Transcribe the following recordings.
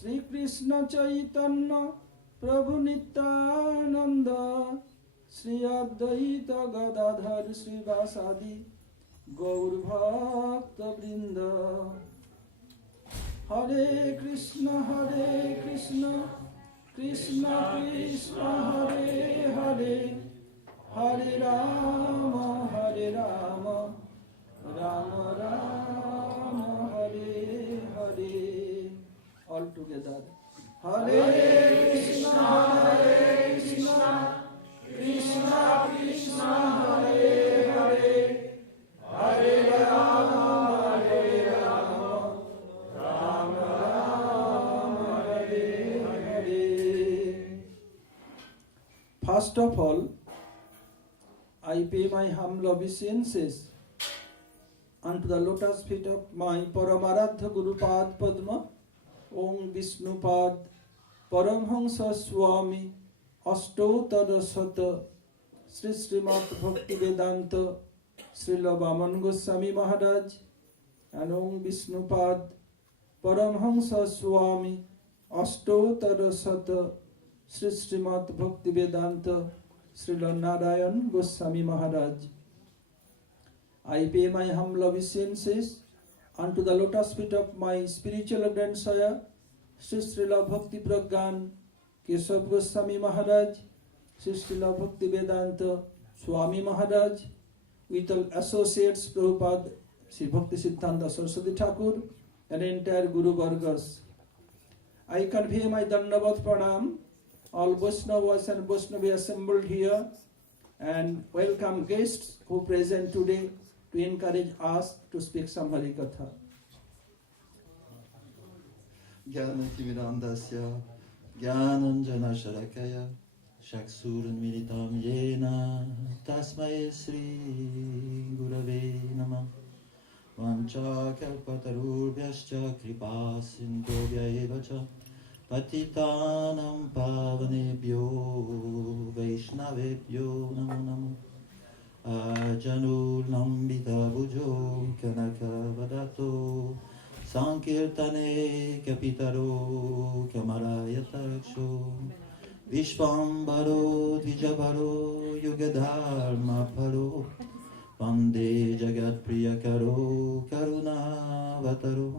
Sri Krishna Chaitanya Prabhu Nityananda Sri Advaita Gadadhar Sri Vasadi Gaur Bhakta Vrinda. Hare Krishna Krishna Krishna Hare Hare, Hare Rama Rama Rama Hare Hare. All together. Hare Krishna Krishna Krishna Hare Hare, Hare Rama Rama Rama Hare Hare. First of all, I pay my humble obeisances unto the lotus feet of my Paramaradha Guru Pad Padma, Om Vishnupad Paramhamsa Swami Astottara Sata Sri Srimad Bhakti Vedanta Srila Vaman Goswami Maharaj, and Om Vishnupad Paramhamsa Swami Astottara Sata Sri Srimad Bhakti Vedanta Srila Narayan Goswami Maharaj. I pay my humble obeisances unto the lotus feet of my spiritual grandsire, Sri Srila Bhakti Pragyan Keshav Goswami Maharaj, Sri Srila Bhakti Vedanta Swami Maharaj, with all associates Prabhupada, Sri Bhakti Siddhanta Saraswati Thakur, and entire Guru Vargas. I convey my Dandavat Pranam, all Vaishnavas and Vaishnavi assembled here, and welcome guests who present today to encourage us to speak some Hari Katha. Jnanatimidandasya Jnananjana Shalakaya Chaksuran Militam Yena Tasmai Sri Gurave Namah Vancha Kalpatarubhyascha Kripa Sindhobhya Evacha Patitanam Pavanebhyo Vaishnavebhyo Namo Namo Ajanul Nambita Bhujo Kanaka Vadato Sankirtane Kapitaro Kamarayataksho Vishvambaro Dvijabaro Yugadharma Paro Vande Jagat Priyakaro Karuna Vataro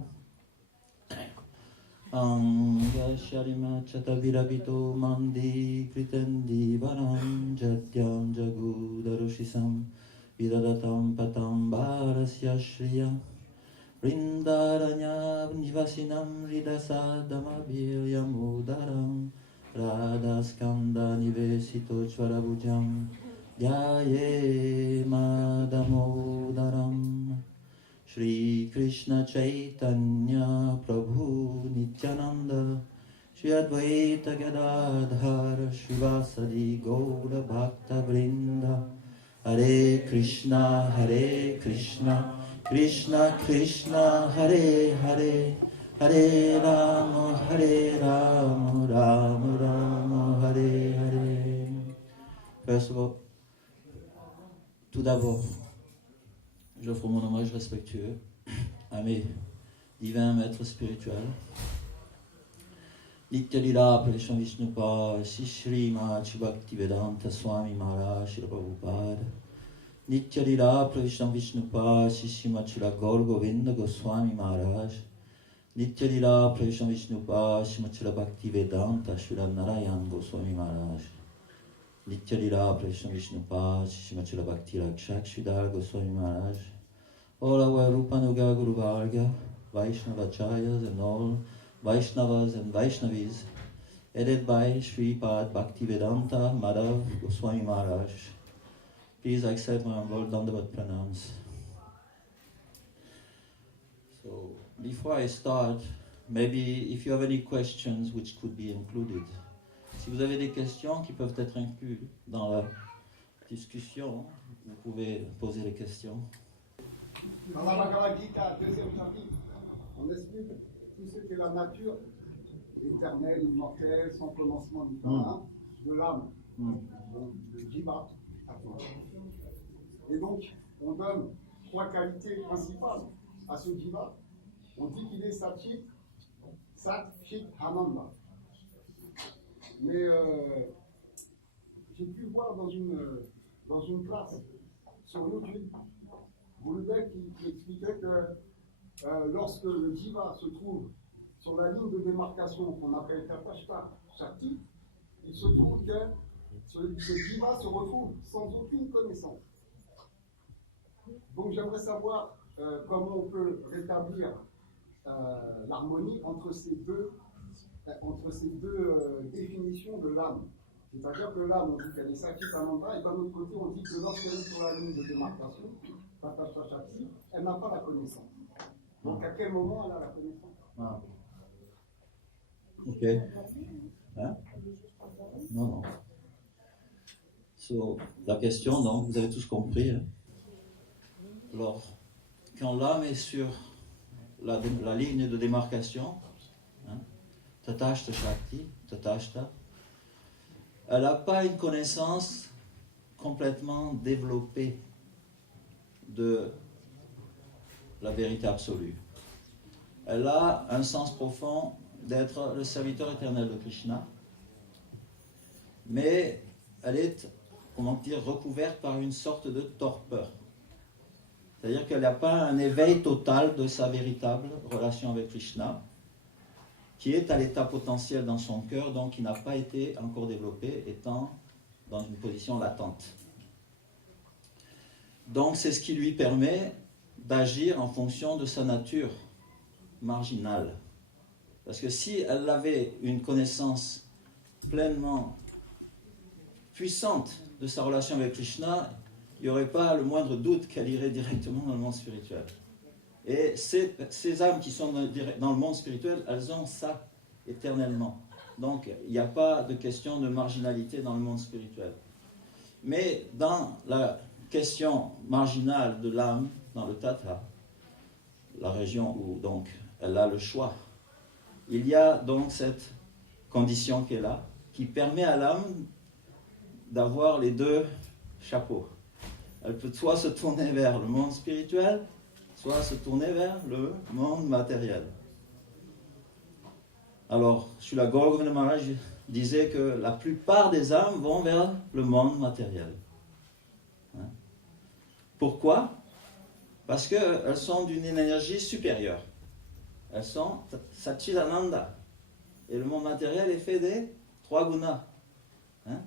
Anga Sharima Chatavirabito Mandi Kritendi Varam Jatyam Jagudarushisam Vidadatam Patam Bharasya Shriya Vrindaranya Nivasinam Ridasadamabhir Yamudaram Radhaskanda Nivesito Chvarabhujam Dhyaye Madamodaram Shri Krishna Chaitanya Prabhu Nityananda Shri Advaita Gadadhar Shivasadi Gaura Bhakta Vrinda Hare Krishna Krishna Krishna Hare Hare Hare Rama Rama Rama Hare Hare. First of all, tout d'abord, j'offre mon hommage respectueux à mes divins maîtres spirituels. Nityalila Prabhupada Vishnupada Shri Bhakti Vedanta Swami Maharaj Shri Prabhupada. Nityalila Prabhupada Vishnupada Shri Gaur Govinda Goswami Maharaj. Nityalila Prabhupada Vishnupada Shri Bhakti Vedanta Shri Narayan Goswami Maharaj. Nityalila Prabhupada Vishnupada Shri Bhakti Rakshak Shridhar Goswami Maharaj. All our Rupanuga Guru Varga, Vaishnavacharyas and all Vaishnavas and Vaishnavis, headed by Sri Pad Bhakti Vedanta Madhav Goswami Maharaj. Please accept my humble Dandavat pranams. So, before I start, maybe if you have any questions which could be included. Si vous avez des questions qui peuvent être incluses dans la discussion, vous pouvez poser les questions. Dans la Bhagavad Gita, deuxième chapitre, on explique tout ce que la nature éternelle, immortelle, sans commencement du temps, de l'âme, de jiva. Et donc, on donne trois qualités principales à ce jiva. On dit qu'il est sattvique, Sat Chit Ananda. Mais j'ai pu voir dans une classe sur YouTube, Gurudev qui expliquait que lorsque le jiva se trouve sur la ligne de démarcation qu'on appelle Tatashta Shakti, il se trouve que ce jiva se retrouve sans aucune connaissance. Donc j'aimerais savoir comment on peut rétablir l'harmonie entre ces deux définitions de l'âme. C'est-à-dire que l'âme, on dit qu'elle est Sakit Ananda, et d'un autre côté, on dit que lorsqu'elle est sur la ligne de démarcation, Tatashta Shakti, elle n'a pas la connaissance. Donc à quel moment elle a la connaissance? Ah. Ok. Hein? Non. So, la question, donc, vous avez tous compris. Hein? Alors, quand l'âme est sur la ligne de démarcation, hein, Tatashta Shakti, Tatashta, elle n'a pas une connaissance complètement développée de la vérité absolue. Elle a un sens profond d'être le serviteur éternel de Krishna, mais elle est, comment dire, recouverte par une sorte de torpeur. C'est-à-dire qu'elle n'a pas un éveil total de sa véritable relation avec Krishna, qui est à l'état potentiel dans son cœur, donc qui n'a pas été encore développé, étant dans une position latente. Donc c'est ce qui lui permet d'agir en fonction de sa nature marginale. Parce que si elle avait une connaissance pleinement puissante de sa relation avec Krishna, il n'y aurait pas le moindre doute qu'elle irait directement dans le monde spirituel. Et ces âmes qui sont dans le monde spirituel, elles ont ça éternellement. Donc, il n'y a pas de question de marginalité dans le monde spirituel. Mais dans la question marginale de l'âme, dans le Tatra, la région où donc elle a le choix, il y a donc cette condition qui est là, qui permet à l'âme d'avoir les deux chapeaux. Elle peut soit se tourner vers le monde spirituel, soit se tourner vers le monde matériel. Alors, Srila Gaura Maharaj disait que la plupart des âmes vont vers le monde matériel. Hein? Pourquoi? Parce qu'elles sont d'une énergie supérieure. Elles sont Satchidananda. Et le monde matériel est fait des 3 gunas. Hein?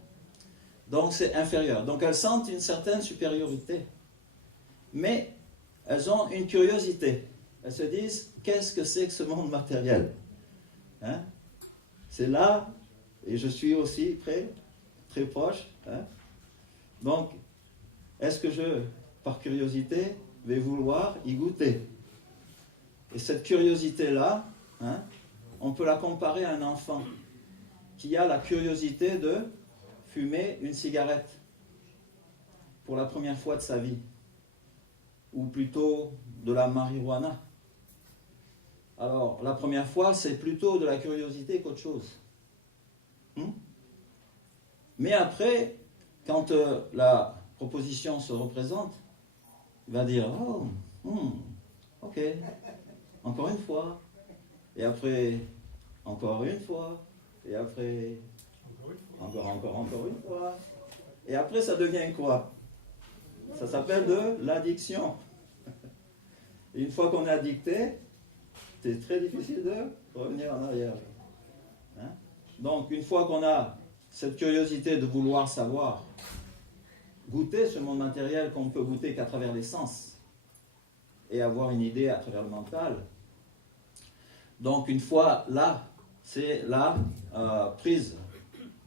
Donc c'est inférieur. Donc elles sentent une certaine supériorité. Mais elles ont une curiosité. Elles se disent, qu'est-ce que c'est que ce monde matériel? Hein? C'est là, et je suis aussi très proche. Hein? Donc, est-ce que je, par curiosité, vais vouloir y goûter? Et cette curiosité-là, hein, on peut la comparer à un enfant qui a la curiosité de fumer une cigarette pour la première fois de sa vie, ou plutôt de la marijuana. Alors, la première fois, c'est plutôt de la curiosité qu'autre chose. Mais après, quand la proposition se représente, il va dire, oh, ok, encore une fois, et après, encore une fois, et après, encore une fois, et après, ça devient quoi? Ça s'appelle de l'addiction. Et une fois qu'on est addicté, c'est très difficile de revenir en arrière. Hein? Donc, une fois qu'on a cette curiosité de vouloir savoir, goûter ce monde matériel qu'on ne peut goûter qu'à travers les sens, et avoir une idée à travers le mental. Donc, une fois là, c'est la prise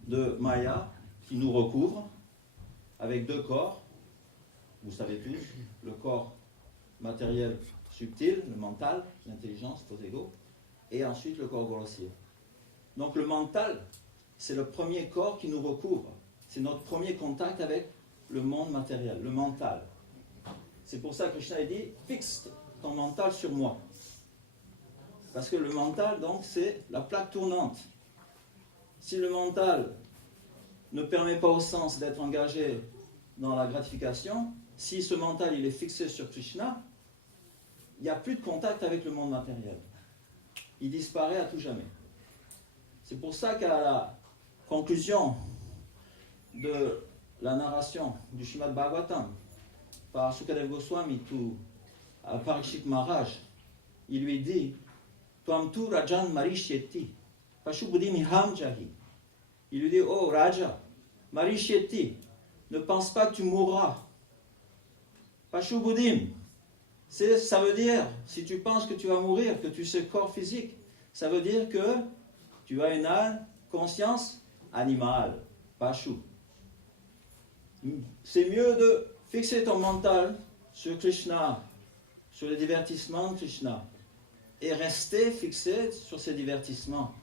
de Maya qui nous recouvre avec 2 corps. Vous savez tous, le corps matériel subtil, le mental, l'intelligence, l'ego, et ensuite le corps grossier. Donc le mental, c'est le premier corps qui nous recouvre. C'est notre premier contact avec le monde matériel, le mental. C'est pour ça que Krishna a dit, fixe ton mental sur moi. Parce que le mental, donc, c'est la plaque tournante. Si le mental ne permet pas au sens d'être engagé dans la gratification, si ce mental il est fixé sur Krishna, il n'y a plus de contact avec le monde matériel. il disparaît à tout jamais. C'est pour ça qu'à la conclusion de la narration du Srimad Bhagavatam par Sukadeva Goswami à Parikshit Maharaj, il lui dit Tvam tu Rajan Marishyeti Pashubuddhim Iham Jahi. Il lui dit oh Raja, Marishyeti, ne pense pas que tu mourras. Pashubuddhim, ça veut dire, si tu penses que tu vas mourir, que tu sais corps physique, ça veut dire que tu as une conscience animale, Pashu. C'est mieux de fixer ton mental sur Krishna, sur les divertissements de Krishna, et rester fixé sur ces divertissements.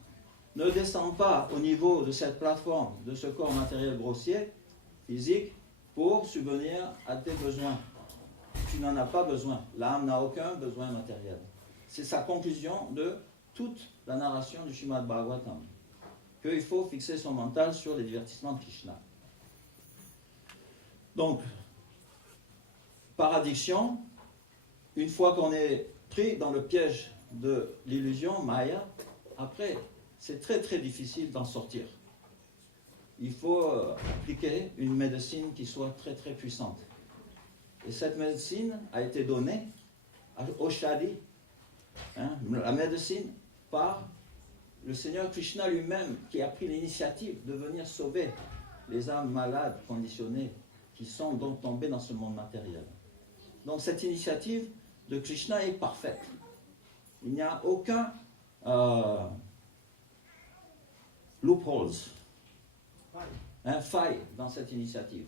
Ne descends pas au niveau de cette plateforme, de ce corps matériel grossier, physique, pour subvenir à tes besoins. Tu n'en as pas besoin. L'âme n'a aucun besoin matériel. C'est sa conclusion de toute la narration du Srimad Bhagavatam. Qu'il faut fixer son mental sur les divertissements de Krishna. Donc, par addiction, une fois qu'on est pris dans le piège de l'illusion, Maya, après, c'est très très difficile d'en sortir. Il faut appliquer une médecine qui soit très très puissante. Et cette médecine a été donnée au Shadi, la médecine par le Seigneur Krishna lui-même, qui a pris l'initiative de venir sauver les âmes malades, conditionnées, qui sont donc tombées dans ce monde matériel. Donc cette initiative de Krishna est parfaite. Il n'y a aucun loopholes, faille dans cette initiative.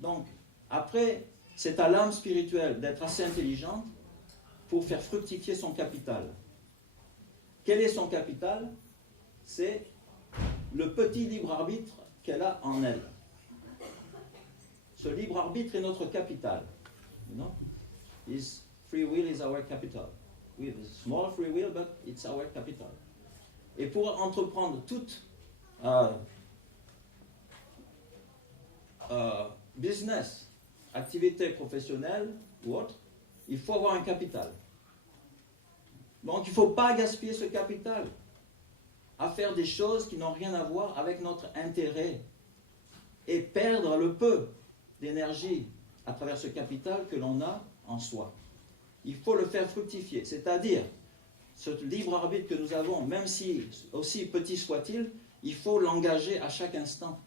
Donc, après, c'est à l'âme spirituelle d'être assez intelligente pour faire fructifier son capital. Quel est son capital? C'est le petit libre arbitre qu'elle a en elle. Ce libre arbitre est notre capital. You know? His free will is our capital. We have a small free will, but it's our capital. Et pour entreprendre toute business, activité professionnelle ou autre, il faut avoir un capital. Donc il ne faut pas gaspiller ce capital à faire des choses qui n'ont rien à voir avec notre intérêt et perdre le peu d'énergie à travers ce capital que l'on a en soi. Il faut le faire fructifier, c'est-à-dire ce libre arbitre que nous avons, même si aussi petit soit-il, il faut l'engager à chaque instant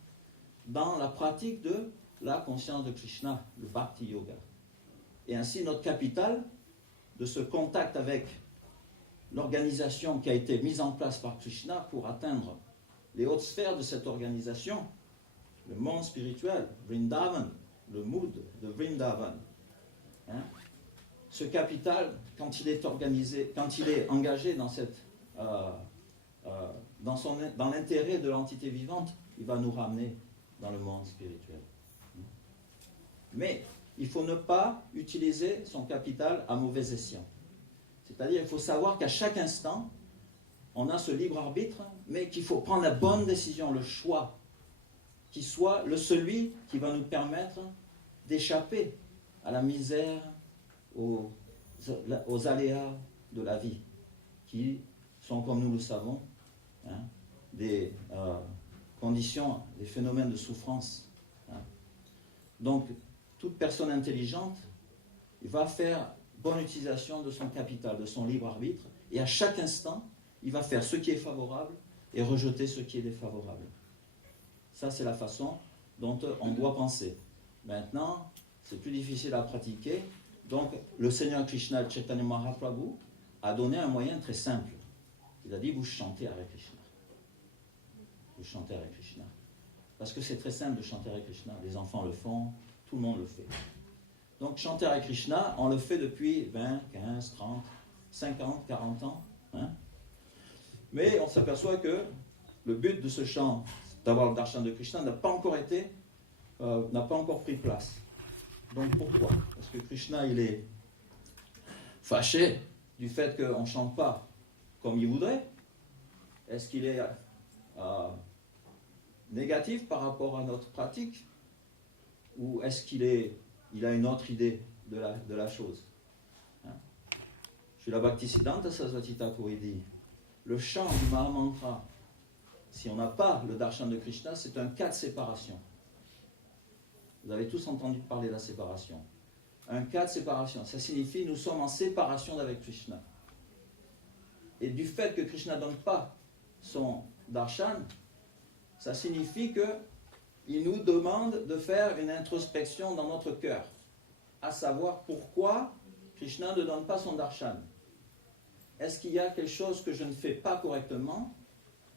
dans la pratique de la conscience de Krishna, le Bhakti Yoga. Et ainsi notre capital de ce contact avec l'organisation qui a été mise en place par Krishna pour atteindre les hautes sphères de cette organisation, le monde spirituel, Vrindavan, le mood de Vrindavan. Ce capital, quand il est organisé, quand il est engagé dans dans l'intérêt de l'entité vivante, il va nous ramener dans le monde spirituel. Mais il faut ne pas utiliser son capital à mauvais escient. C'est-à-dire qu'il faut savoir qu'à chaque instant, on a ce libre arbitre, mais qu'il faut prendre la bonne décision, le choix, qui soit celui qui va nous permettre d'échapper à la misère, aux aléas de la vie, qui sont, comme nous le savons, des conditions, des phénomènes de souffrance. Donc, toute personne intelligente va faire bonne utilisation de son capital, de son libre arbitre, et à chaque instant, il va faire ce qui est favorable et rejeter ce qui est défavorable. Ça, c'est la façon dont on doit penser. Maintenant, c'est plus difficile à pratiquer. Donc, le Seigneur Krishna, Chaitanya Mahaprabhu, a donné un moyen très simple. Il a dit, vous chantez avec Krishna. Vous chantez avec Krishna. Parce que c'est très simple de chanter avec Krishna. Les enfants le font, tout le monde le fait. Donc, chanter avec Krishna, on le fait depuis 20, 15, 30, 50, 40 ans. Mais on s'aperçoit que le but de ce chant, d'avoir le darshan de Krishna, n'a pas encore pris place. Donc pourquoi? Parce que Krishna, il est fâché du fait qu'on ne chante pas comme il voudrait. Est-ce qu'il est négatif par rapport à notre pratique? Ou est-ce qu'il a une autre idée de la chose? Srila Bhaktisiddhanta Saraswati Thakur dit, le chant du Mahamantra, si on n'a pas le darshan de Krishna, c'est un cas de séparation. Vous avez tous entendu parler de la séparation. Un cas de séparation, ça signifie nous sommes en séparation avec Krishna. Et du fait que Krishna ne donne pas son darshan, ça signifie qu'il nous demande de faire une introspection dans notre cœur, à savoir pourquoi Krishna ne donne pas son darshan. Est-ce qu'il y a quelque chose que je ne fais pas correctement,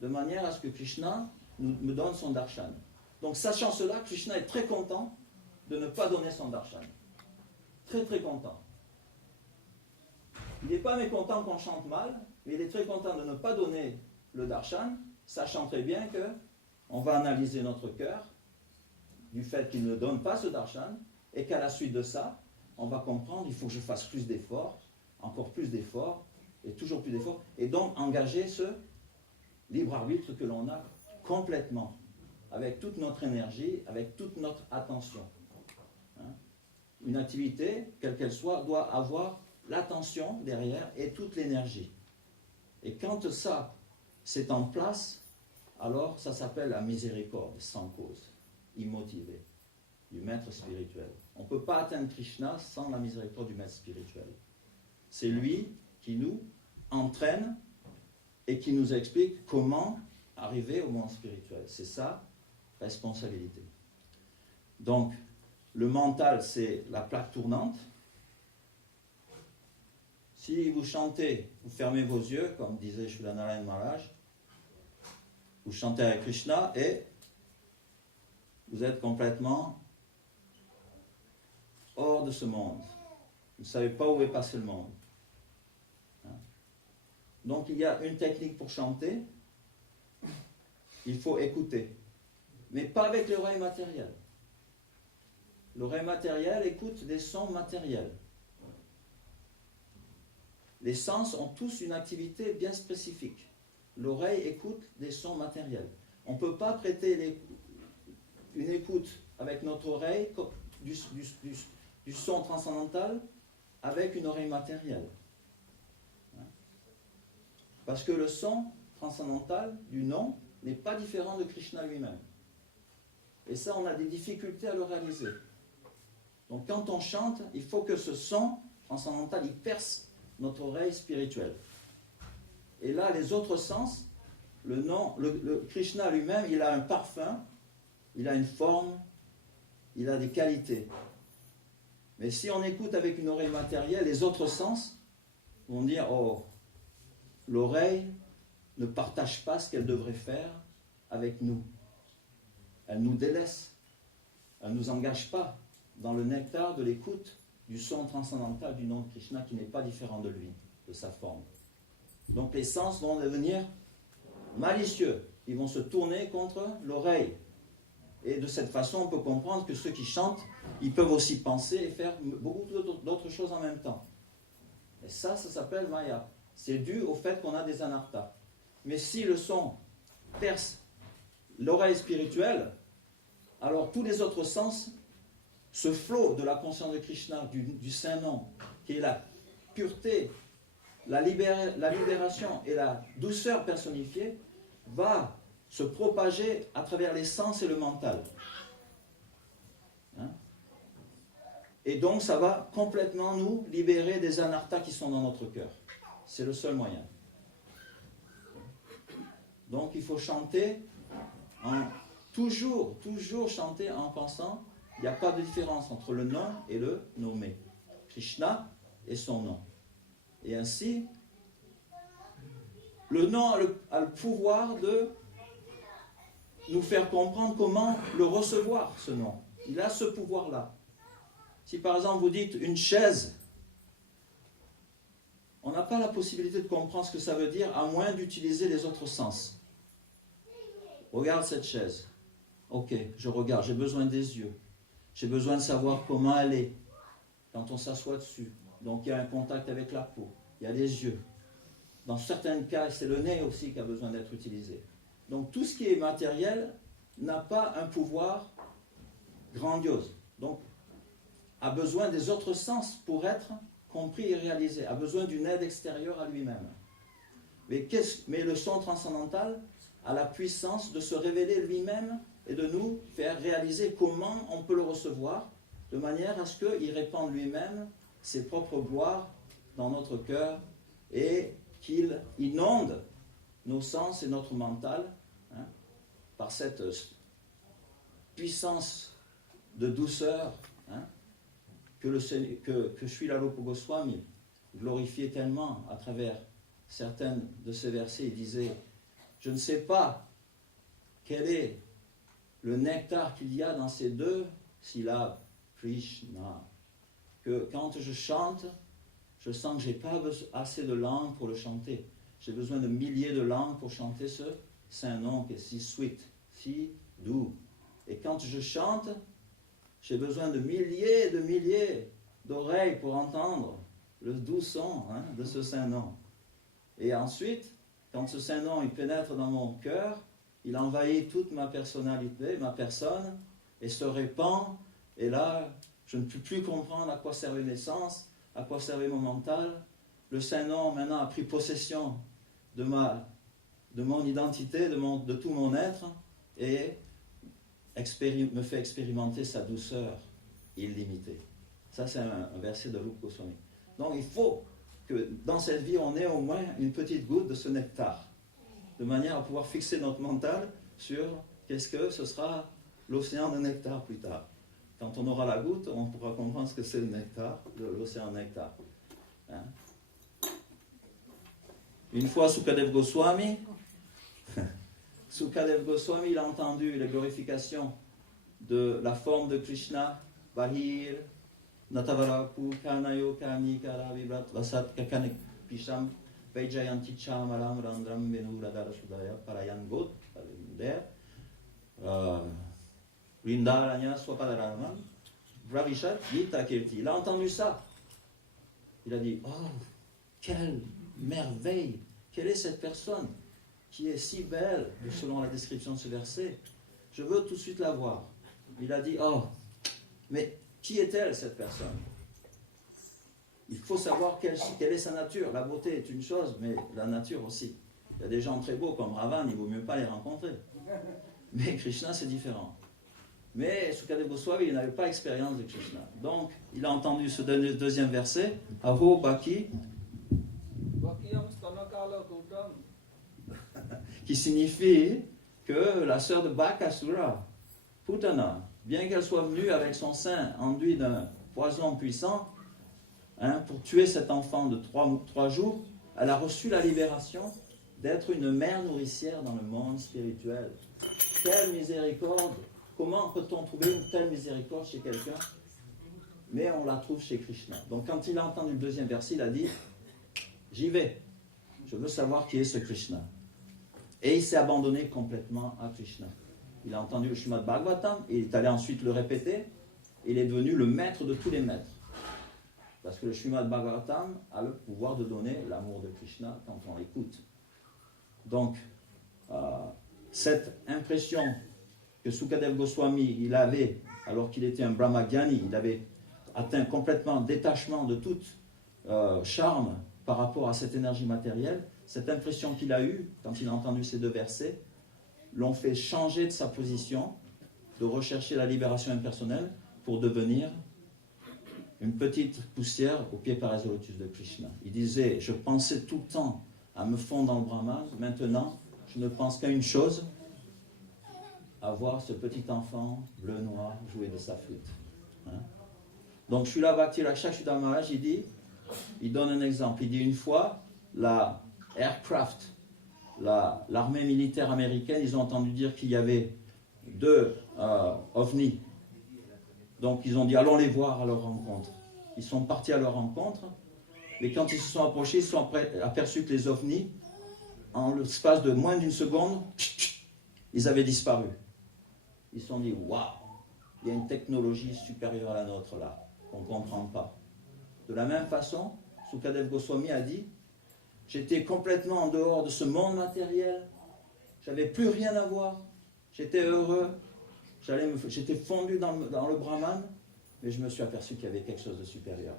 de manière à ce que Krishna me donne son darshan? Donc, sachant cela, Krishna est très content de ne pas donner son darshan. Très très content. Il n'est pas mécontent qu'on chante mal, mais il est très content de ne pas donner le darshan, sachant très bien qu'on va analyser notre cœur du fait qu'il ne donne pas ce darshan, et qu'à la suite de ça, on va comprendre, il faut que je fasse plus d'efforts, encore plus d'efforts, et toujours plus d'efforts, et donc engager ce libre arbitre que l'on a complètement, avec toute notre énergie, avec toute notre attention. Une activité, quelle qu'elle soit, doit avoir l'attention derrière et toute l'énergie. Et quand ça, c'est en place, alors ça s'appelle la miséricorde, sans cause, immotivée, du maître spirituel. On ne peut pas atteindre Krishna sans la miséricorde du maître spirituel. C'est lui qui nous entraîne et qui nous explique comment arriver au monde spirituel. C'est sa responsabilité. Donc, le mental, c'est la plaque tournante. Si vous chantez, vous fermez vos yeux, comme disait Srila Narayan Maharaj, vous chantez avec Krishna et vous êtes complètement hors de ce monde. Vous ne savez pas où est passé le monde. Donc il y a une technique pour chanter. Il faut écouter. Mais pas avec l'oreille matérielle. L'oreille matérielle écoute des sons matériels. Les sens ont tous une activité bien spécifique. L'oreille écoute des sons matériels. On ne peut pas prêter une écoute avec notre oreille du son transcendantal avec une oreille matérielle. Parce que le son transcendantal du nom n'est pas différent de Krishna lui-même. Et ça, on a des difficultés à le réaliser. Donc quand on chante, il faut que ce son transcendantal, il perce notre oreille spirituelle. Et là, les autres sens, le Krishna lui-même, il a un parfum, il a une forme, il a des qualités. Mais si on écoute avec une oreille matérielle, les autres sens vont dire, oh, l'oreille ne partage pas ce qu'elle devrait faire avec nous. Elle nous délaisse. Elle ne nous engage pas dans le nectar de l'écoute du son transcendantal du nom de Krishna qui n'est pas différent de lui, de sa forme. Donc les sens vont devenir malicieux. Ils vont se tourner contre l'oreille. Et de cette façon, on peut comprendre que ceux qui chantent, ils peuvent aussi penser et faire beaucoup d'autres choses en même temps. Et ça s'appelle Maya. C'est dû au fait qu'on a des anarthas. Mais si le son perce l'oreille spirituelle, alors tous les autres sens, ce flot de la conscience de Krishna, du Saint-Nom, qui est la pureté, la libération et la douceur personnifiée, va se propager à travers les sens et le mental. Et donc ça va complètement nous libérer des anarthas qui sont dans notre cœur. C'est le seul moyen. Donc il faut chanter, toujours chanter en pensant, il n'y a pas de différence entre le nom et le nommé. Krishna et son nom. Et ainsi, le nom a le pouvoir de nous faire comprendre comment le recevoir, ce nom. Il a ce pouvoir-là. Si par exemple vous dites une chaise, on n'a pas la possibilité de comprendre ce que ça veut dire à moins d'utiliser les autres sens. Regarde cette chaise. Ok, je regarde, j'ai besoin des yeux. J'ai besoin de savoir comment elle est quand on s'assoit dessus. Donc il y a un contact avec la peau, il y a les yeux. Dans certains cas, c'est le nez aussi qui a besoin d'être utilisé. Donc tout ce qui est matériel n'a pas un pouvoir grandiose. Donc a besoin des autres sens pour être compris et réalisé, a besoin d'une aide extérieure à lui-même. Mais le son transcendantal a la puissance de se révéler lui-même et de nous faire réaliser comment on peut le recevoir, de manière à ce qu'il répande lui-même ses propres gloires dans notre cœur et qu'il inonde nos sens et notre mental, hein, par cette puissance de douceur, hein, que Srila Rupa Goswami glorifiait tellement à travers certains de ces versets. Il disait, je ne sais pas quel est le nectar qu'il y a dans ces deux syllabes, Krishna, que quand je chante, je sens que je n'ai pas assez de langue pour le chanter. J'ai besoin de milliers de langues pour chanter ce saint nom qui est si sweet, si doux. Et quand je chante, j'ai besoin de milliers d'oreilles pour entendre le doux son, hein, de ce saint nom. Et ensuite, quand ce saint nom il pénètre dans mon cœur, il envahit toute ma personnalité, ma personne, et se répand. Et là, je ne peux plus comprendre à quoi servait mes sens, à quoi servait mon mental. Le saint nom maintenant a pris possession de mon identité, de tout mon être, et me fait expérimenter sa douceur illimitée. Ça, c'est un verset de Rupa Goswami. Donc, il faut que dans cette vie, on ait au moins une petite goutte de ce nectar, de manière à pouvoir fixer notre mental sur qu'est-ce que ce sera l'océan de nectar plus tard. Quand on aura la goutte, on pourra comprendre ce que c'est le nectar, l'océan de nectar. Hein? Une fois Sukadev Goswami, il a entendu la glorification de la forme de Krishna, Bahir, Natavarapu, Karnayo, Karni, Kara, Vibrat, Vasat, Kakanek, Pisham, Vaijayanti, Chamaram, Randram, Venu, Radara, Sudaya, Parayan, God, Rindaranya, Swapadaraman, Bravishat, Gita, Kirti. Il a entendu ça. Il a dit, oh, quelle merveille! Quelle est cette personne qui est si belle, selon la description de ce verset? Je veux tout de suite la voir. Il a dit, oh, mais qui est-elle, cette personne? Il faut savoir quelle est sa nature. La beauté est une chose, mais la nature aussi. Il y a des gens très beaux comme Ravan, il ne vaut mieux pas les rencontrer. Mais Krishna, c'est différent. Mais Sukadev Goswami, il n'avait pas expérience de Krishna. Donc, il a entendu ce deuxième verset, Aho Baki, qui signifie que la sœur de Bakasura, Putana, bien qu'elle soit venue avec son sein enduit d'un poison puissant, hein, pour tuer cet enfant de 3 jours, elle a reçu la libération d'être une mère nourricière dans le monde spirituel. Quelle miséricorde! Comment peut-on trouver une telle miséricorde chez quelqu'un? Mais on la trouve chez Krishna. Donc quand il a entendu le deuxième verset, il a dit, j'y vais, je veux savoir qui est ce Krishna. Et il s'est abandonné complètement à Krishna. Il a entendu le Srimad Bhagavatam, et il est allé ensuite le répéter, et il est devenu le maître de tous les maîtres. Parce que le Srimad Bhagavatam a le pouvoir de donner l'amour de Krishna quand on l'écoute. Donc, cette impression que Sukadev Goswami, il avait, alors qu'il était un Brahmagyani, il avait atteint complètement le détachement de tout charme par rapport à cette énergie matérielle, cette impression qu'il a eue quand il a entendu ces 2 versets, l'ont fait changer de sa position, de rechercher la libération impersonnelle pour devenir une petite poussière au pied parasol lotus de Krishna. Il disait, je pensais tout le temps à me fondre dans le Brahman, maintenant je ne pense qu'à une chose, à voir ce petit enfant bleu-noir jouer de sa flûte. Hein? Donc Srila Bhakti Rakshakshridhar Maharaj, il donne un exemple. Il dit une fois, la aircraft, l'armée militaire américaine, ils ont entendu dire qu'il y avait 2 ovnis. Donc ils ont dit, allons les voir à leur rencontre. Ils sont partis à leur rencontre, mais quand ils se sont approchés, ils se sont aperçus que les ovnis, en l'espace de moins d'1 seconde, ils avaient disparu. Ils se sont dit, waouh, il y a une technologie supérieure à la nôtre là, qu'on ne comprend pas. De la même façon, Sukadev Goswami a dit, j'étais complètement en dehors de ce monde matériel, j'avais plus rien à voir, j'étais heureux, j'étais fondu dans le Brahman, mais je me suis aperçu qu'il y avait quelque chose de supérieur.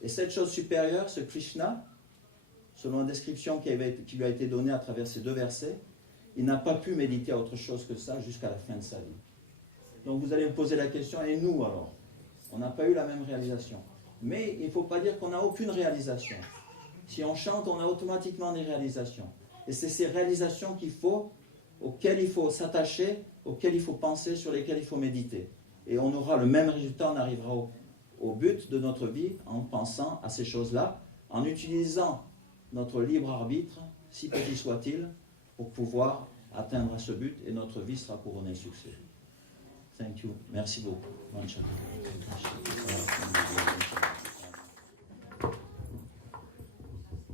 Et cette chose supérieure, ce Krishna, selon la description qui lui a été donnée à travers ces 2 versets, il n'a pas pu méditer à autre chose que ça jusqu'à la fin de sa vie. Donc vous allez me poser la question, et nous alors? On n'a pas eu la même réalisation. Mais il ne faut pas dire qu'on n'a aucune réalisation. Si on chante, on a automatiquement des réalisations. Et c'est ces réalisations auxquelles il faut s'attacher, auxquelles il faut penser, sur lesquelles il faut méditer. Et on aura le même résultat, on arrivera au but de notre vie en pensant à ces choses-là, en utilisant notre libre arbitre, si petit soit-il, pour pouvoir atteindre à ce but, et notre vie sera couronnée de succès. Thank you. Merci beaucoup. Bonne chance.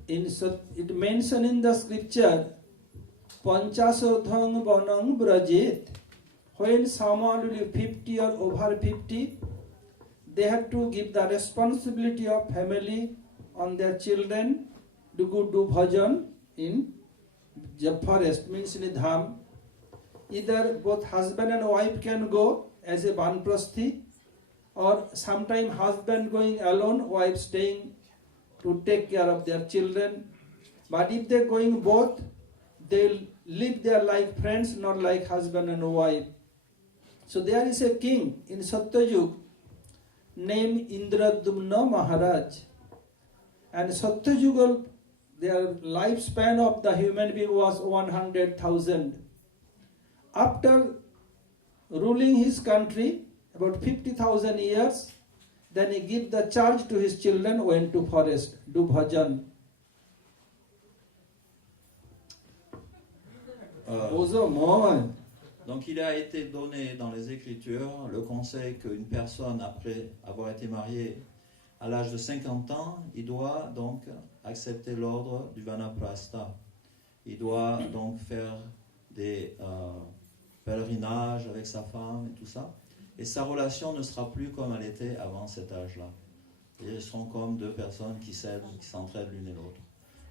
It mentioned in the scripture, Panchasodhang Vanang Brajet. When someone will be 50 or over 50, they have to give the responsibility of family on their children to go do bhajan in the forest, means in a dham. Either both husband and wife can go as a vanprasthi, or sometime husband going alone, wife staying to take care of their children. But if they're going both, they'll live their like friends, not like husband and wife. So there is a king in Satyayug named Indradumna Maharaj. And Satyayuga, their lifespan of the human being was 100,000. After ruling his country about 50,000 years, then he gave the charge to his children, went to forest, do bhajan. Donc il a été donné dans les Écritures le conseil qu'une personne, après avoir été mariée à l'âge de 50 ans, il doit donc accepter l'ordre du Vanaprastha. Il doit donc faire des pèlerinages avec sa femme et tout ça. Et sa relation ne sera plus comme elle était avant cet âge-là. Ils seront comme 2 personnes qui s'aident, qui s'entraident l'une et l'autre.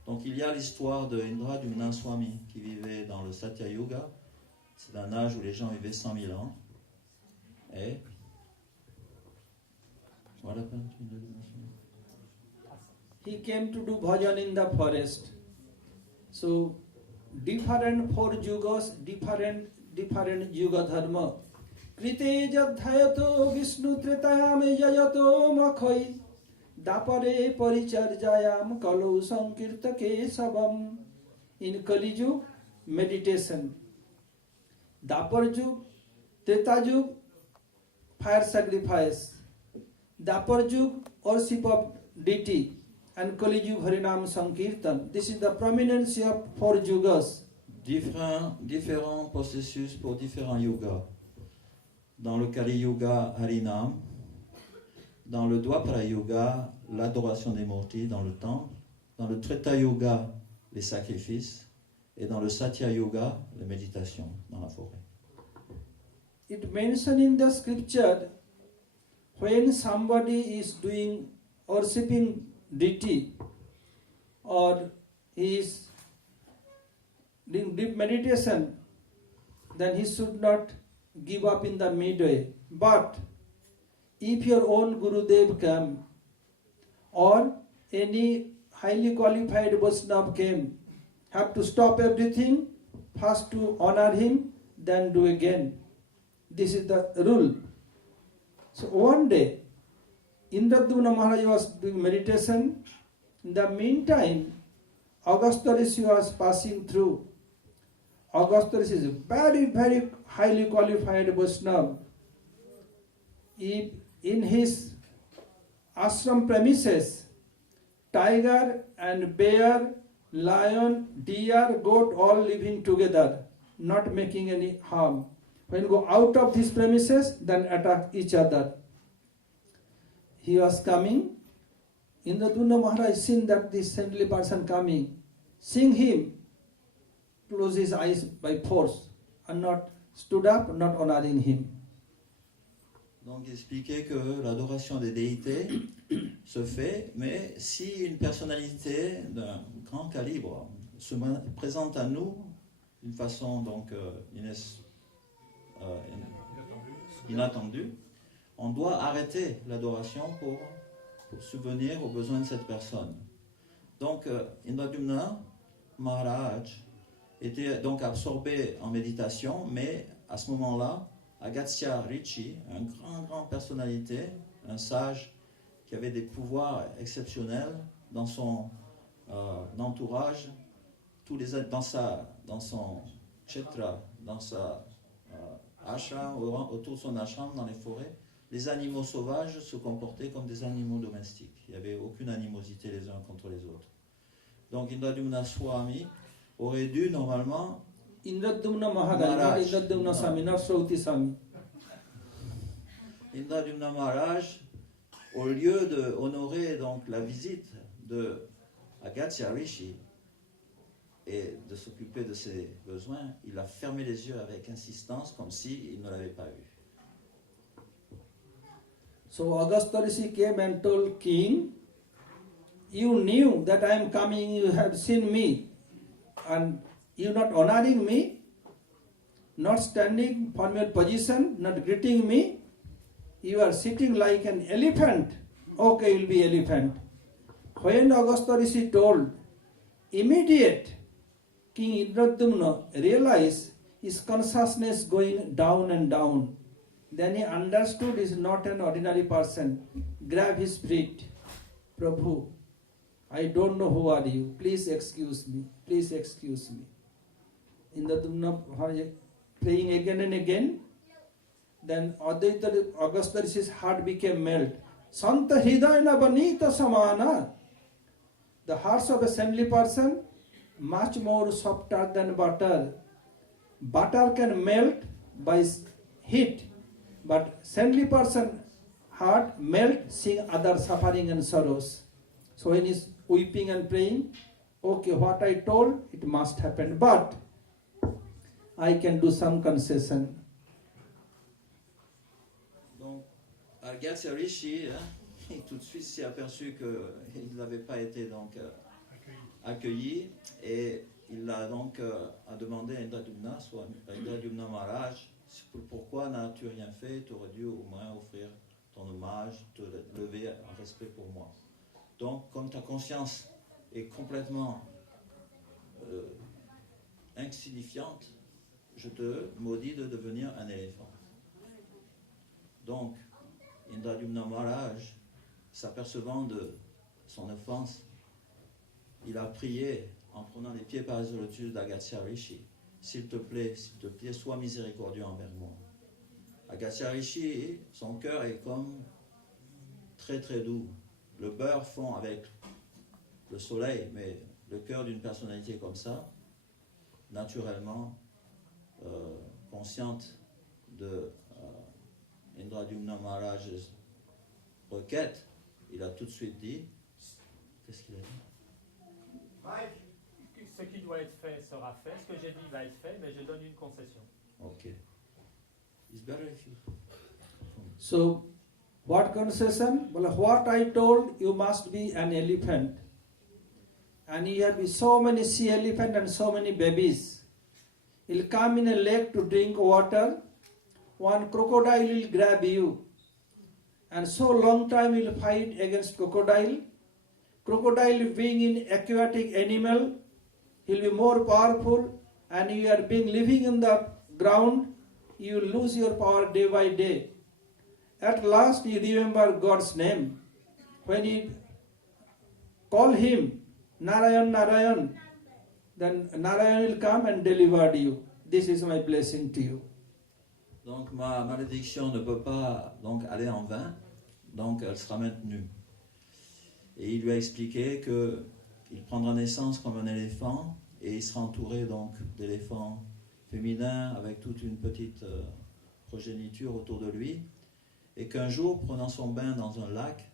Donc il y a l'histoire de Indradumna Swami qui vivait dans le Satya Yuga. C'est un âge où les gens vivaient 100 000 ans. Et voilà. He came to do bhajan in the forest. So different 4 yugas, different yuga dharma. Krite jadhayato Vishnu tretayame yayato makhai dapare paricharjayam kalau sankirtake sabam. In Kali Yuga, meditation. Dapar Yuga, Treta Yuga, fire sacrifice. Dapar Yuga, worship of deity. And Kali Yuga, Harinam Sankirtan. This is the prominence of 4 yugas. Différents processus pour différents yugas. Dans le Kali Yuga, Harinam. Dans le Dwapara Yuga, l'adoration des Murtis dans le temple. Dans le Treta Yuga, les sacrifices. Et dans le Satya Yuga, la méditation dans la forêt. It mentioned in the scripture, when somebody is doing worshipping deity, or he is doing deep meditation, then he should not give up in the midway. But if your own Gurudev came, or any highly qualified Vaishnava came, have to stop everything, first to honor him, then do again. This is the rule. So one day, Indradumna Maharaj was doing meditation. In the meantime, Agastya Rishi was passing through. Agastya Rishi is a very, very highly qualified Vaishnava. If in his ashram premises, tiger and bear, lion, deer, goat all living together, not making any harm. When you go out of these premises, then attack each other. He was coming. Indradumna Maharaj seen that this saintly person coming. Seeing him, close his eyes by force, and not stood up, not honoring him. Donc expliquer que l'adoration des déités se fait, mais si une personnalité d'un grand calibre se présente à nous d'une façon donc inattendue, on doit arrêter l'adoration pour subvenir aux besoins de cette personne. Donc, Indradyumna Maharaj était donc absorbé en méditation, mais à ce moment-là, Agastya Rishi, une grande personnalité, un sage qui avait des pouvoirs exceptionnels dans son entourage, dans son kshetra, dans sa ashram, autour de son ashram, dans les forêts, les animaux sauvages se comportaient comme des animaux domestiques. Il n'y avait aucune animosité les uns contre les autres. Donc Indradyumna Swami aurait dû normalement Indradyumna Maharaj, not Maharaj. Indradyumna Swami, not Srauti Swami. Indradyumna Maharaj, au lieu de honorer donc la visite de Agastya Rishi et de s'occuper de ses besoins, il a fermé les yeux avec insistance comme s'il ne l'avait pas vu. So Agastya Rishi came and told king, you knew that I am coming, you have seen me, and you not honoring me, not standing for your position, not greeting me, you are sitting like an elephant. Okay, you will be elephant. When Agastya Rishi told, immediate King Indradyumna realized his consciousness going down and down. Then he understood he is not an ordinary person. Grab his feet. Prabhu, I don't know who are you. Please excuse me. Please excuse me. Indradyumna praying again and again. Then Agastya Rishi's heart became melt. Santa Hridayana Vanita Samana. The hearts of a saintly person much more softer than butter. Butter can melt by heat, but saintly person heart melt seeing other suffering and sorrows. So when he's weeping and praying, okay, what I told, it must happen, but I can do some concession. Donc Agastya Rishi, tout de suite s'est aperçu qu'il n'avait pas été donc accueilli, et il a donc a demandé à Indradyumna Maharaj, pourquoi n'as-tu rien fait? Tu aurais dû au moins offrir ton hommage, te lever en respect pour moi. Donc comme ta conscience est complètement insignifiante, je te maudis de devenir un éléphant. Donc Indradyumna Maharaj, s'apercevant de son offense, il a prié en prenant les pieds par les lotus d'Agastya Rishi. S'il te plaît, sois miséricordieux envers moi. Agastya Rishi, son cœur est comme très très doux. Le beurre fond avec le soleil, mais le cœur d'une personnalité comme ça, naturellement consciente de Indradyumna Maharaj's requête, il a tout de suite dit, qu'est-ce qu'il a dit? Ce qui doit être fait sera fait. Ce que j'ai dit va être fait, mais je donne une concession. Ok. It's better if you... So, what concession? Well, what I told, you must be an elephant. And you have so many sea elephant and so many babies. You'll come in a lake to drink water. One crocodile will grab you. And so long time you'll fight against crocodile. Crocodile being an aquatic animal, he'll be more powerful, and you are being living in the ground, you lose your power day by day. At last you remember God's name. When you call him, Narayan, Narayan, then Narayan will come and deliver you. This is my blessing to you. Donc ma malédiction ne peut pas donc aller en vain, donc elle sera maintenue. Et il lui a expliqué qu'il prendra naissance comme un éléphant et il sera entouré donc d'éléphants féminins avec toute une petite progéniture autour de lui, et qu'un jour, prenant son bain dans un lac,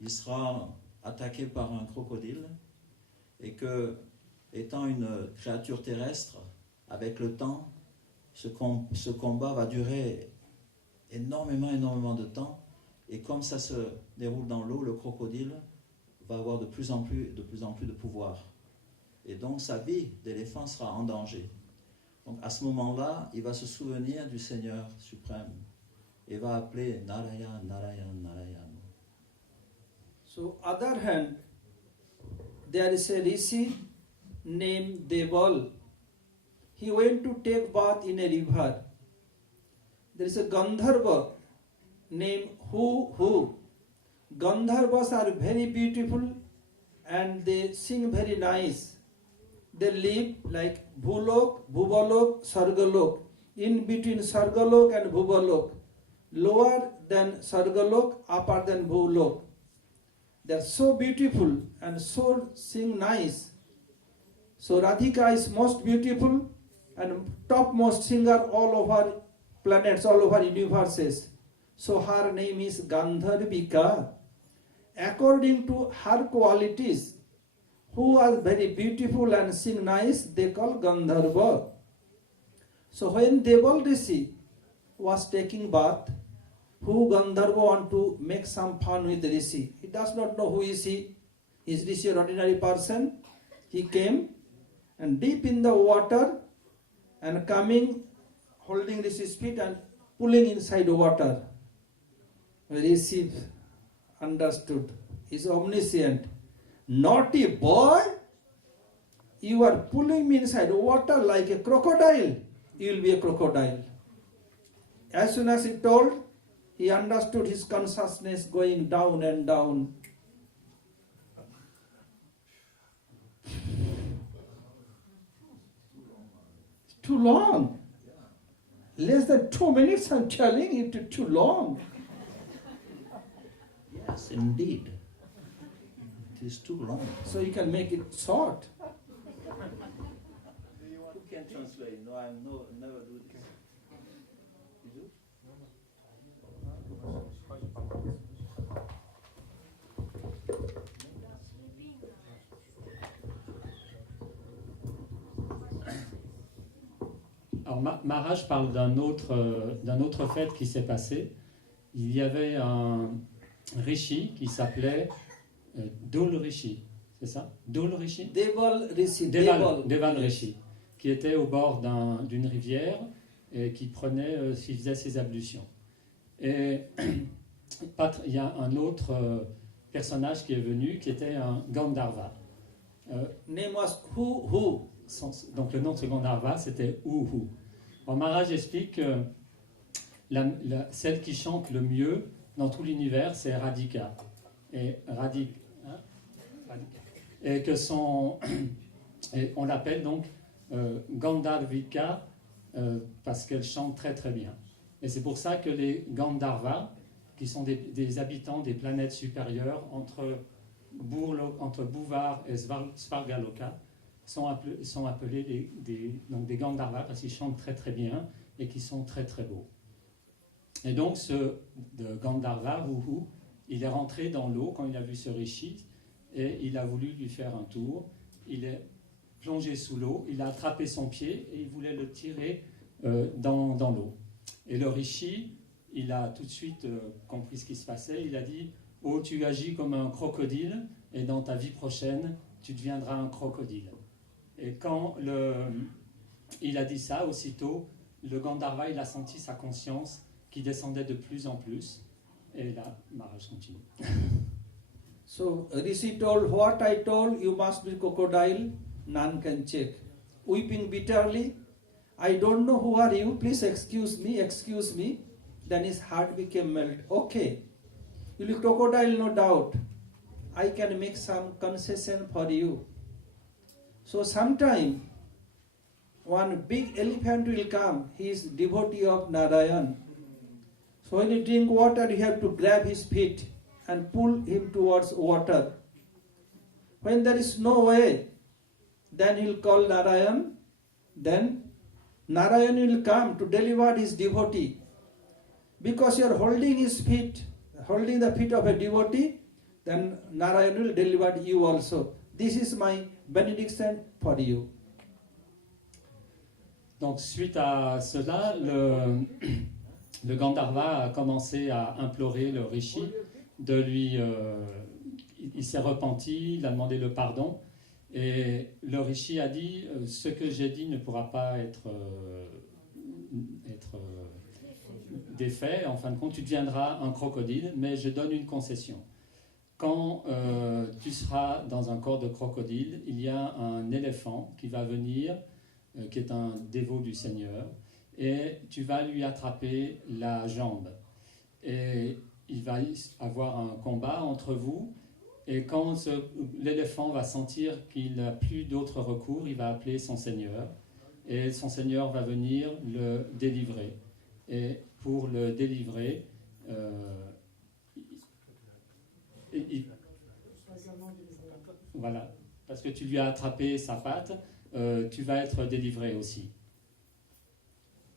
il sera attaqué par un crocodile, et que, étant une créature terrestre, avec le temps, ce combat va durer énormément de temps, et comme ça se déroule dans l'eau, le crocodile va avoir de plus en plus de pouvoir. Et donc sa vie d'éléphant sera en danger. Donc à ce moment-là, il va se souvenir du Seigneur suprême et va appeler Narayan, Narayan, Narayan. So other hand, there is a rishi named Deval. He went to take bath in a river. There is a Gandharva named Hu. Gandharvas are very beautiful and they sing very nice. They live like Bhulok, Bhuvalok, Sargalok. In between Sargalok and Bhuvalok. Lower than Sargalok, upper than Bhulok. They are so beautiful and so sing nice. So Radhika is most beautiful and topmost singer all over planets, all over universes. So her name is Gandharvika. According to her qualities, who are very beautiful and sing nice, they call Gandharva. So when Deval Rishi was taking bath, who Gandharva want to make some fun with Rishi. He does not know who is he. Is Rishi an ordinary person? He came and deep in the water and coming, holding Rishi's feet and pulling inside the water. Rishi understood. He is omniscient. Naughty boy, you are pulling me inside water like a crocodile. You will be a crocodile. As soon as he told, he understood his consciousness going down and down. Too long. Less than 2 minutes, I'm telling you, too long. Yes, indeed. It is too long. So you can make it short. Who can translate? No, I never do this. You do? Alors Maharaj parle d'un autre fait qui s'est passé. Il y avait un rishi qui s'appelait Dul Rishi, c'est ça? Dul Rishi? Deval Rishi. Deval Rishi, qui était au bord d'une rivière et qui faisait ses ablutions. Et il y a un autre personnage qui est venu, qui était un Gandharva. Name was Hu. Donc le nom de ce Gandharva, c'était Uhu. Alors Maharaj explique que celle qui chante le mieux dans tout l'univers, c'est Radhika. Et et que et on l'appelle donc Gandharvika parce qu'elle chante très très bien. Et c'est pour ça que les Gandharvas, qui sont des habitants des planètes supérieures entre Bhuvar et Svargaloka, sont appelés donc des Gandharvas parce qu'ils chantent très très bien et qui sont très très beaux. Et donc de Gandharva, Uhu, il est rentré dans l'eau quand il a vu ce rishi et il a voulu lui faire un tour. Il est plongé sous l'eau, il a attrapé son pied et il voulait le tirer dans l'eau. Et le rishi, il a tout de suite compris ce qui se passait. Il a dit « Oh, tu agis comme un crocodile et dans ta vie prochaine, tu deviendras un crocodile. » Et quand il a dit ça, aussitôt, le Gandharva, il a senti sa conscience qui descendait de plus en plus. Et là, Maharaj continue. So Rishi told, what I told, you must be crocodile, none can check. Weeping bitterly, I don't know who are you, please excuse me. Then his heart became melt. Okay, you will be crocodile, no doubt. I can make some concession for you. So sometime, one big elephant will come. He is devotee of Narayan. So when you drink water, you have to grab his feet and pull him towards water. When there is no way, then he will call Narayan. Then Narayan will come to deliver his devotee. Because you are holding his feet, holding the feet of a devotee, then Narayan will deliver you also. This is my benediction for you. Donc suite à cela, le Gandharva a commencé à implorer le rishi de lui... il s'est repenti, il a demandé le pardon. Et le rishi a dit « Ce que j'ai dit ne pourra pas être défait. En fin de compte, tu deviendras un crocodile, mais je donne une concession. » quand tu seras dans un corps de crocodile, il y a un éléphant qui va venir, qui est un dévot du Seigneur, et tu vas lui attraper la jambe. Et il va y avoir un combat entre vous, et quand l'éléphant va sentir qu'il n'a plus d'autre recours, il va appeler son Seigneur, et son Seigneur va venir le délivrer. Et pour le délivrer, voilà, parce que tu lui as attrapé sa patte, tu vas être délivré aussi.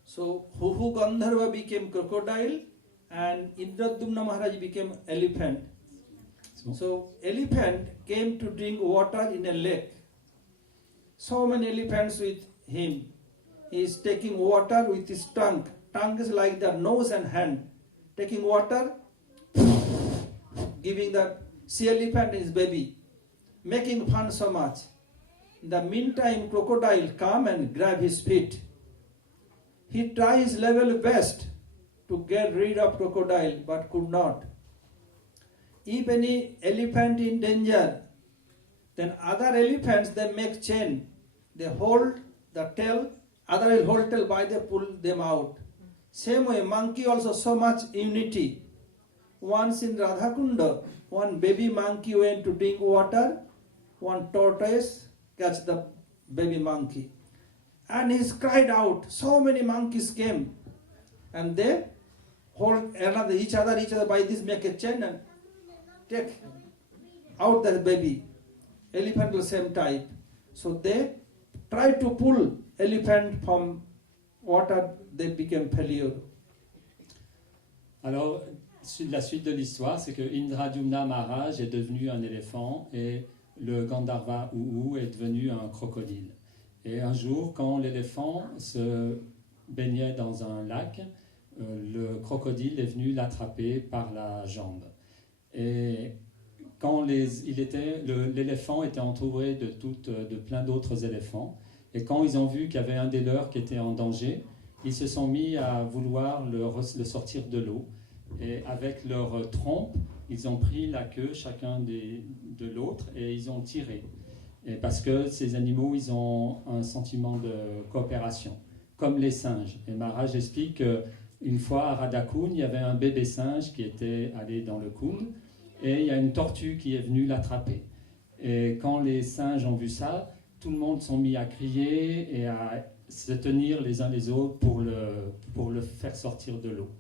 So Huhu Gandharva became crocodile and Indradyumna Maharaj became elephant. So elephant came to drink water in a lake. So many elephants with him. He is taking water with his tongue. Tongue is like the nose and hand. Taking water, giving the sea elephant his baby, making fun so much. In the meantime, crocodile come and grab his feet. He tried his level best to get rid of crocodile, but could not. If any elephant in danger, then other elephants, they make chain. They hold the tail, other will hold tail by they pull them out. Same way, monkey also so much unity. Once in Radhakunda, one baby monkey went to drink water, one tortoise catch the baby monkey. And he cried out, so many monkeys came. And they hold each other by this, make a chain and take out the baby. Elephant the same type. So they tried to pull elephant from water, they became failure. Alors, la suite de l'histoire, c'est que Indradyumna Maharaj est devenu un éléphant et le Gandharva Uhu est devenu un crocodile. Et un jour, quand l'éléphant se baignait dans un lac, le crocodile est venu l'attraper par la jambe. Et quand l'éléphant était entouré de plein d'autres éléphants, et quand ils ont vu qu'il y avait un des leurs qui était en danger, ils se sont mis à vouloir le sortir de l'eau. Et avec leur trompe, ils ont pris la queue chacun de l'autre et ils ont tiré. Et parce que ces animaux, ils ont un sentiment de coopération, comme les singes. Et Maharaj explique qu'une fois à Radhakund, il y avait un bébé singe qui était allé dans le Kund et il y a une tortue qui est venue l'attraper. Et quand les singes ont vu ça, tout le monde s'est mis à crier et à se tenir les uns les autres pour le faire sortir de l'eau.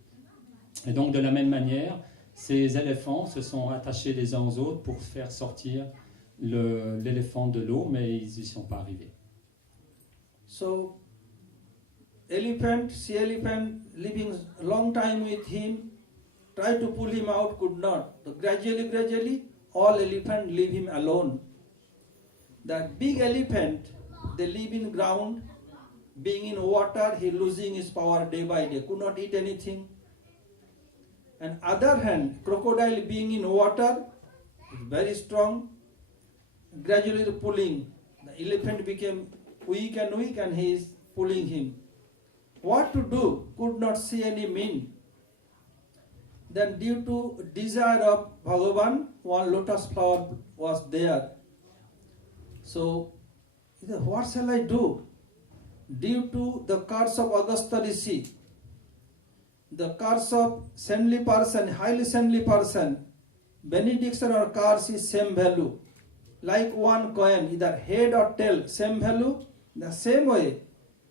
Et donc de la même manière, ces éléphants se sont attachés les uns aux autres pour faire sortir l'éléphant de l'eau, mais ils n'y sont pas arrivés. So, sea elephant living long time with him, tried to pull him out, could not. So gradually, all elephants leave him alone. The big elephant, they live in ground, being in water, he losing his power day by day, could not eat anything. And other hand, crocodile being in water, very strong, gradually pulling. The elephant became weak and he is pulling him. What to do? Could not see any mean. Then due to desire of Bhagavan, one lotus flower was there. So, he said, what shall I do? Due to the curse of Agastya Rishi, the curse of saintly person, highly saintly person, benediction or curse is same value. Like one coin, either head or tail, same value. The same way,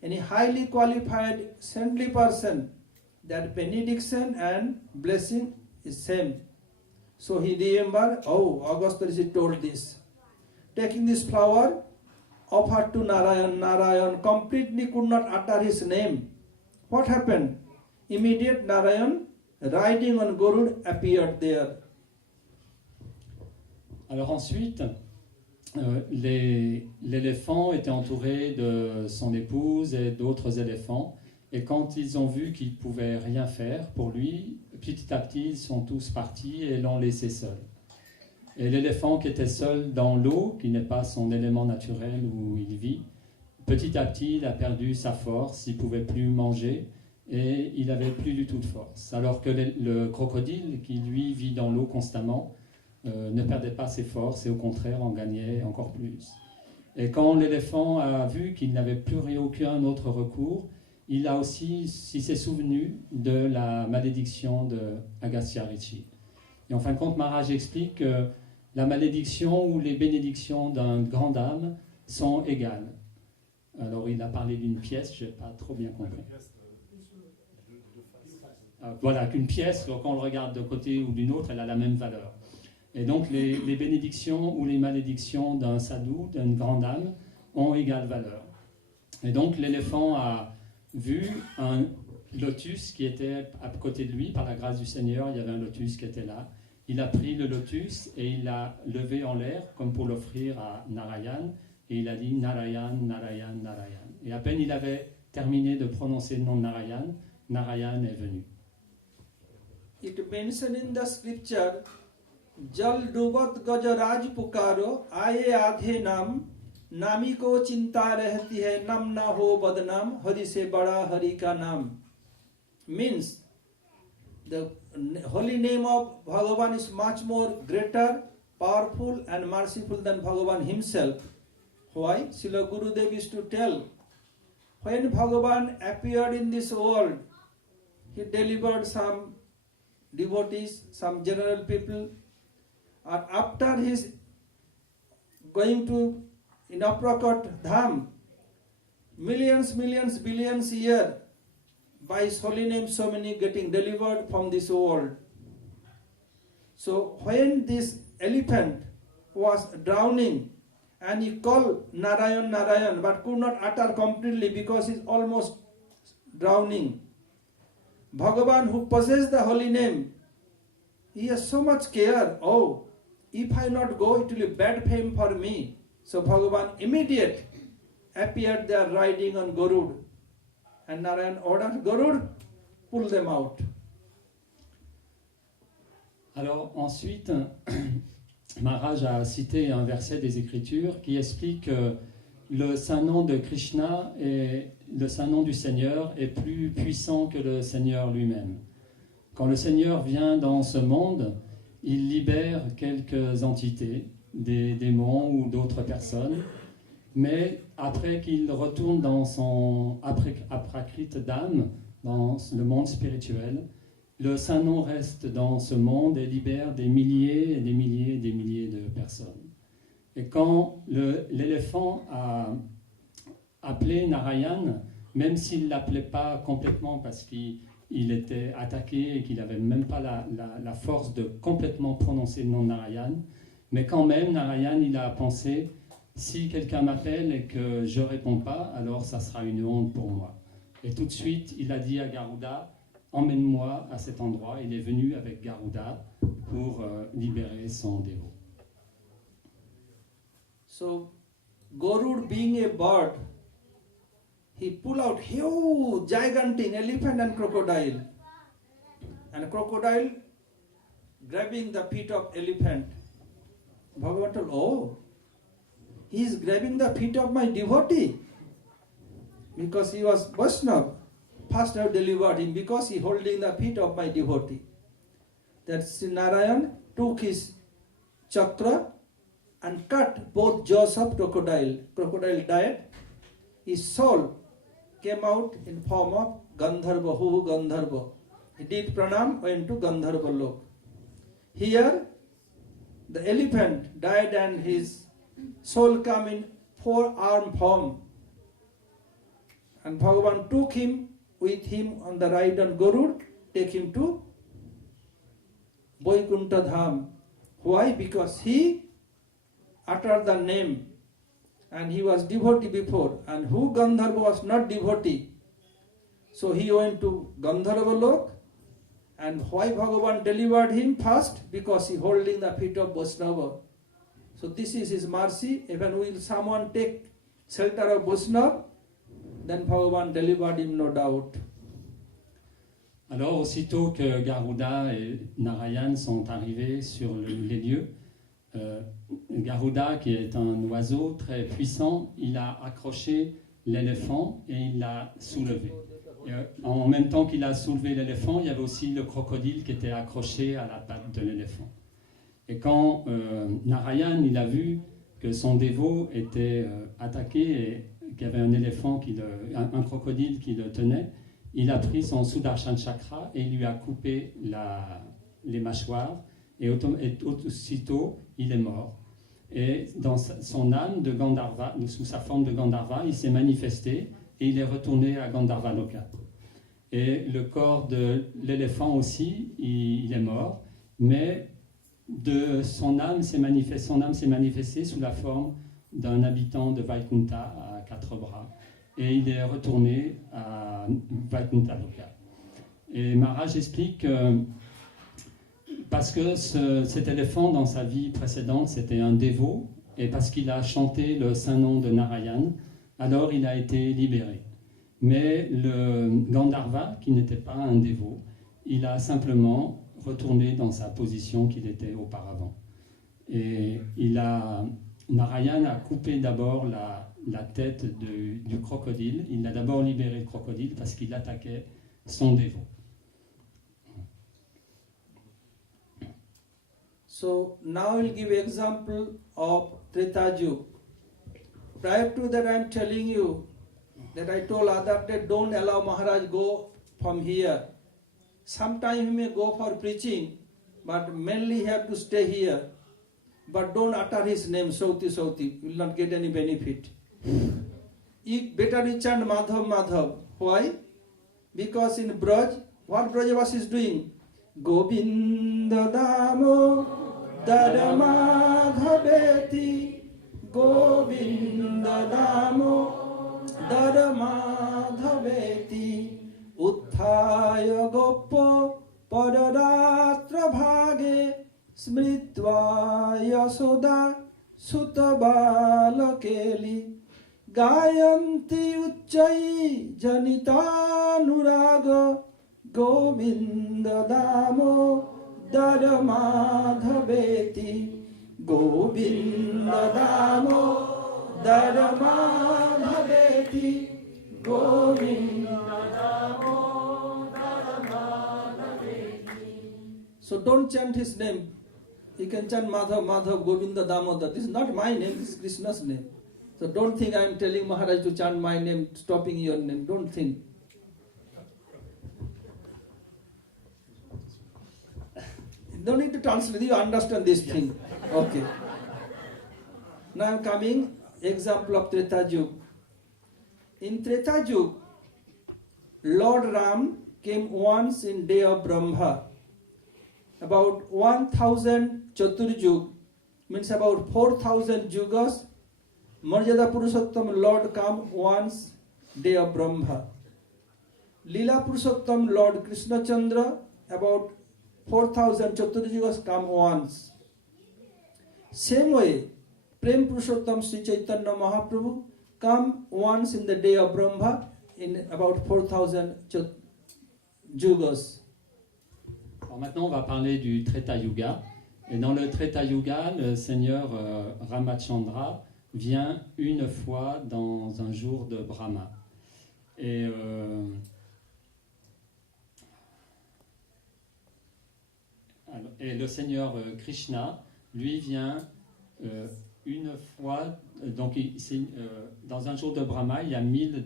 any highly qualified saintly person, that benediction and blessing is same. So he remembered, Agastya Rishi told this. Taking this flower, offered to Narayan, completely could not utter his name. What happened? Immediate Narayan, riding on Garud, appeared there. Alors ensuite, l'éléphant était entouré de son épouse et d'autres éléphants. Et quand ils ont vu qu'ils ne pouvaient rien faire pour lui, petit à petit, ils sont tous partis et l'ont laissé seul. Et l'éléphant qui était seul dans l'eau, qui n'est pas son élément naturel où il vit, petit à petit, il a perdu sa force, il ne pouvait plus manger et il n'avait plus du tout de force. Alors que le crocodile, qui lui vit dans l'eau constamment, ne perdait pas ses forces et au contraire en gagnait encore plus. Et quand l'éléphant a vu qu'il n'avait plus aucun autre recours, il s'est souvenu de la malédiction de Agastya Rishi. Et en fin de compte, Maharaj explique que la malédiction ou les bénédictions d'un grand âme sont égales. Alors il a parlé d'une pièce, je n'ai pas trop bien compris. Voilà, qu'une pièce, quand on le regarde d'un côté ou d'une autre, elle a la même valeur. Et donc les bénédictions ou les malédictions d'un sadhu, d'une grande âme, ont égale valeur. Et donc l'éléphant a vu un lotus qui était à côté de lui, par la grâce du Seigneur, il y avait un lotus qui était là. Il a pris le lotus et il l'a levé en l'air comme pour l'offrir à Narayan. Et il a dit Narayan, Narayan, Narayan. Et à peine il avait terminé de prononcer le nom de Narayan, Narayan est venu. It mentioned in the scripture, Jal Dubat Gajaraj Pukaro, Aye Adhe Nam, Nami ko chinta rehti hai, Nam na ho badnam, Hari se bada Hari ka nam. Means, the holy name of Bhagavan is much more greater, powerful and merciful than Bhagavan himself. Why? Srila Gurudev used to tell, when Bhagavan appeared in this world, he delivered some devotees, some general people, and after his going to Inaprakat Dham, millions, billions year, by his holy name so many getting delivered from this world. So when this elephant was drowning and he called Narayan, Narayan, but could not utter completely because he is almost drowning, Bhagavan, who possessed the holy name, he has so much care. Oh, if I not go, it will be bad fame for me. So Bhagavan immediate appeared there riding on Garud. And Narayan ordered Garud, pull them out. Alors ensuite, Maharaj a cité un verset des Écritures qui explique que le saint nom de Krishna et le saint nom du Seigneur est plus puissant que le Seigneur lui-même. Quand le Seigneur vient dans ce monde, il libère quelques entités, des démons ou d'autres personnes, mais après qu'il retourne dans son aprakrita d'âme, dans le monde spirituel, le saint nom reste dans ce monde et libère des milliers et des milliers et des milliers de personnes. Et quand l'éléphant a appelé Narayan, même s'il ne l'appelait pas complètement parce qu'il était attaqué et qu'il n'avait même pas la force de complètement prononcer le nom de Narayan, mais quand même, Narayan, il a pensé, si quelqu'un m'appelle et que je ne réponds pas, alors ça sera une honte pour moi. Et tout de suite, il a dit à Garuda, emmène-moi à cet endroit. Il est venu avec Garuda pour libérer son dévot. So, Garud being a bird, he pulled out huge, gigantic elephant and crocodile. And crocodile grabbing the feet of elephant. Bhagavan told, oh, he is grabbing the feet of my devotee. Because he was Vaishnava. First I have delivered him because he holding the feet of my devotee. That Sri Narayan took his chakra and cut both jaws of crocodile. Crocodile died. His soul came out in form of Gandharva, Hu Gandharva. He did pranam, went to Gandharva Lok. Here, the elephant died and his soul came in 4-arm form. And Bhagavan took him with him on the ride on Garud, take him to Vaikuntha Dham. Why? Because he uttered the name and he was devotee before, and who Gandharva was not devotee. So he went to Gandharva Lok, and why Bhagavan delivered him first? Because he holding the feet of Vaishnava. So this is his mercy. Even will someone take shelter of Vaishnava, then Bhagavan delivered him, no doubt. Alors, aussitôt que Garuda et Narayan sont arrivés sur les lieux, Garuda, qui est un oiseau très puissant, il a accroché l'éléphant et il l'a soulevé. Et en même temps qu'il a soulevé l'éléphant, il y avait aussi le crocodile qui était accroché à la patte de l'éléphant. Et quand Narayan il a vu que son dévot était attaqué et qu'il y avait un éléphant, un crocodile qui le tenait, il a pris son Sudarshan Chakra et il lui a coupé les mâchoires et aussitôt il est mort. Et dans son âme de Gandharva, sous sa forme de Gandharva, il s'est manifesté et il est retourné à Gandharva Loka. Et le corps de l'éléphant aussi, il est mort, mais son âme s'est manifestée sous la forme d'un habitant de Vaikuntha à 4 bras. Et il est retourné à Vaikuntha Loka. Et Maharaj explique parce que cet éléphant, dans sa vie précédente, c'était un dévot, et parce qu'il a chanté le saint nom de Narayan, alors il a été libéré. Mais le Gandharva, qui n'était pas un dévot, il a simplement retourné dans sa position qu'il était auparavant. Et Narayan a coupé d'abord la tête du crocodile. Il a d'abord libéré le crocodile parce qu'il attaquait son dévot. So now I will give example of Treta Yuga. Prior to that, I am telling you that I told other day, don't allow Maharaj go from here. Sometime he may go for preaching, but mainly he have to stay here. But don't utter his name, Sauti Sauti. You will not get any benefit. Better you chant Madhav Madhav. Why? Because in Braj, what Brajavasi is doing? Govinda Damo Dadamadhaveti Govinda Damo Dadamadhaveti Utthaya Goppo Padaratra Bhage Smritva Yasoda Sutabalakeli Gayanti Uchai Janita Nuraga Govinda Damo Dadamadhaveti Govinda Damo Dadamadhaveti Govinda Damo Dadamadhaveti. So don't chant his name. You can chant Madhav Madhav Govinda Damodar. This is not my name, this is Krishna's name. So don't think I am telling Maharaj to chant my name, stopping your name. Don't think. Don't need to translate, you understand this thing. Okay. Now I am coming, example of Treta Yuga. In Treta Yuga, Lord Ram came once in day of Brahma. About 1000 Chaturjug, means about 4000 Yugas, Marjada Purushottam Lord come once day of Brahma. Leela Purushottam Lord Krishna Chandra, about 4000 Chaturjugas come once. Same way, Prem Purushottam Sri Chaitanya Mahaprabhu come once in the day of Brahma in about 4000 Yugas. Alors maintenant, on va parler du Treta Yuga. Et dans le Treta Yuga, le Seigneur Ramachandra vient une fois dans un jour de Brahma. Et le Seigneur Krishna, lui, vient une fois, donc dans un jour de Brahma, il y a 1000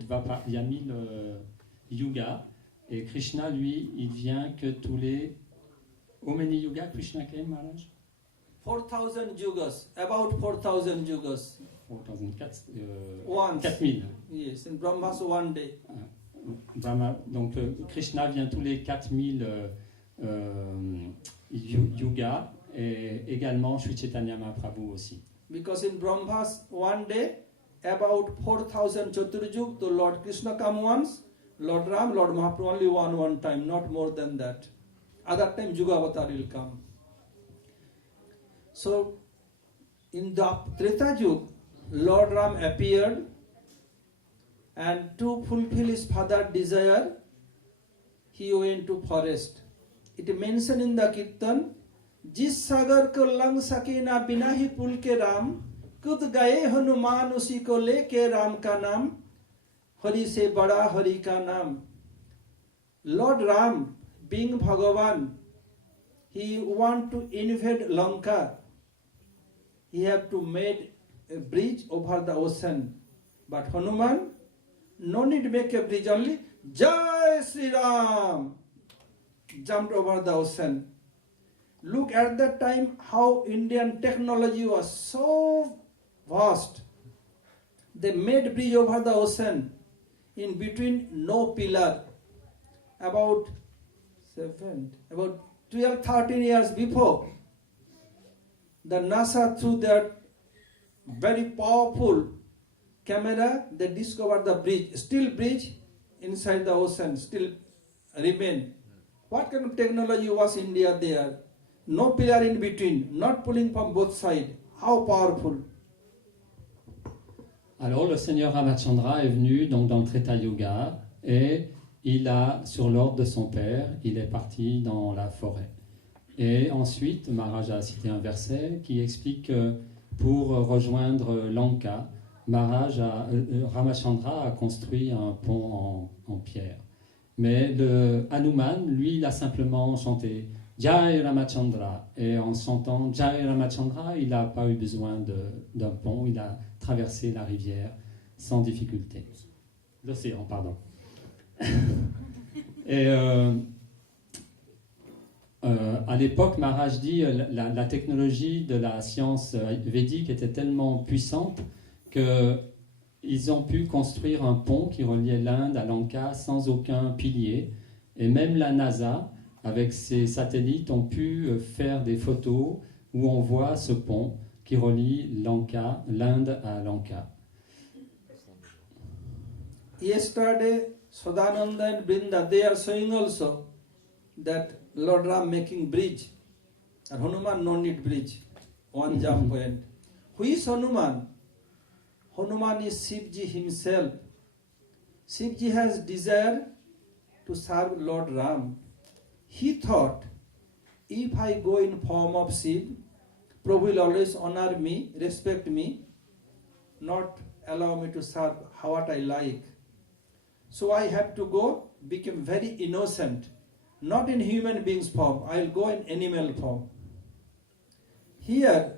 yugas, et Krishna, lui, il vient que tous les... How many yugas Krishna came, Maharaj? 4000 yugas, about 4000 yugas. 4000. Yes, in Brahma's one day. Brahma, donc Krishna vient tous les 4000 yugas, et également Sri Chaitanya Mahaprabhu aussi. Because in Brahma's one day, about 4000 Chaturjug, the Lord Krishna come once, Lord Ram, Lord Mahaprabhu only one time, not more than that. Other time Yuga Avatar will come. So, in the Treta Yuga, Lord Ram appeared, and to fulfill his father's desire, he went to forest. It is mentioned in the Kirtan, जिस सागर को लंघ सके ना बिना ही पुल के राम, कूद गए हनुमान उसी को लेके राम का नाम, हरि से बड़ा हरि का नाम. Lord Ram, being Bhagavan, he want to invade Lanka. He have to make a bridge over the ocean. But Hanuman, no need to make a bridge, only Jai Sri Ram jumped over the ocean. Look at that time how Indian technology was so vast. They made bridge over the ocean in between no pillar. About 12, 13 years before, the NASA through their very powerful camera, they discovered the bridge, still bridge inside the ocean, still remain. What kind of technology was India there? No pillar in between, not pulling from both sides. How powerful. Alors le Seigneur Ramachandra est venu donc dans le Treta Yuga et il a, sur l'ordre de son père, il est parti dans la forêt. Et ensuite, Maharaj a cité un verset qui explique que pour rejoindre Lanka, Ramachandra a construit un pont en pierre. Mais le Hanuman, lui, il a simplement chanté Jai Ramachandra. Et en chantant Jai Ramachandra, il n'a pas eu besoin d'un pont, il a traversé la rivière sans difficulté. L'océan, pardon. Et à l'époque, Maharaj dit la technologie de la science védique était tellement puissante qu'ils ont pu construire un pont qui reliait l'Inde à Lanka sans aucun pilier. Et même la NASA, avec ses satellites, ont pu faire des photos où on voit ce pont qui relie l'Inde à Lanka. Yesterday, Sadananda and Brinda, they are showing also that Lord Ram making bridge. And Hanuman no need bridge. One jump point. Who is Hanuman? Hanuman is Shivji himself. Shivji has desire to serve Lord Ram. He thought, if I go in form of Shiv, Prabhu will always honor me, respect me, not allow me to serve what I like. So I have to go, become very innocent, not in human being's form. I will go in animal form. Here,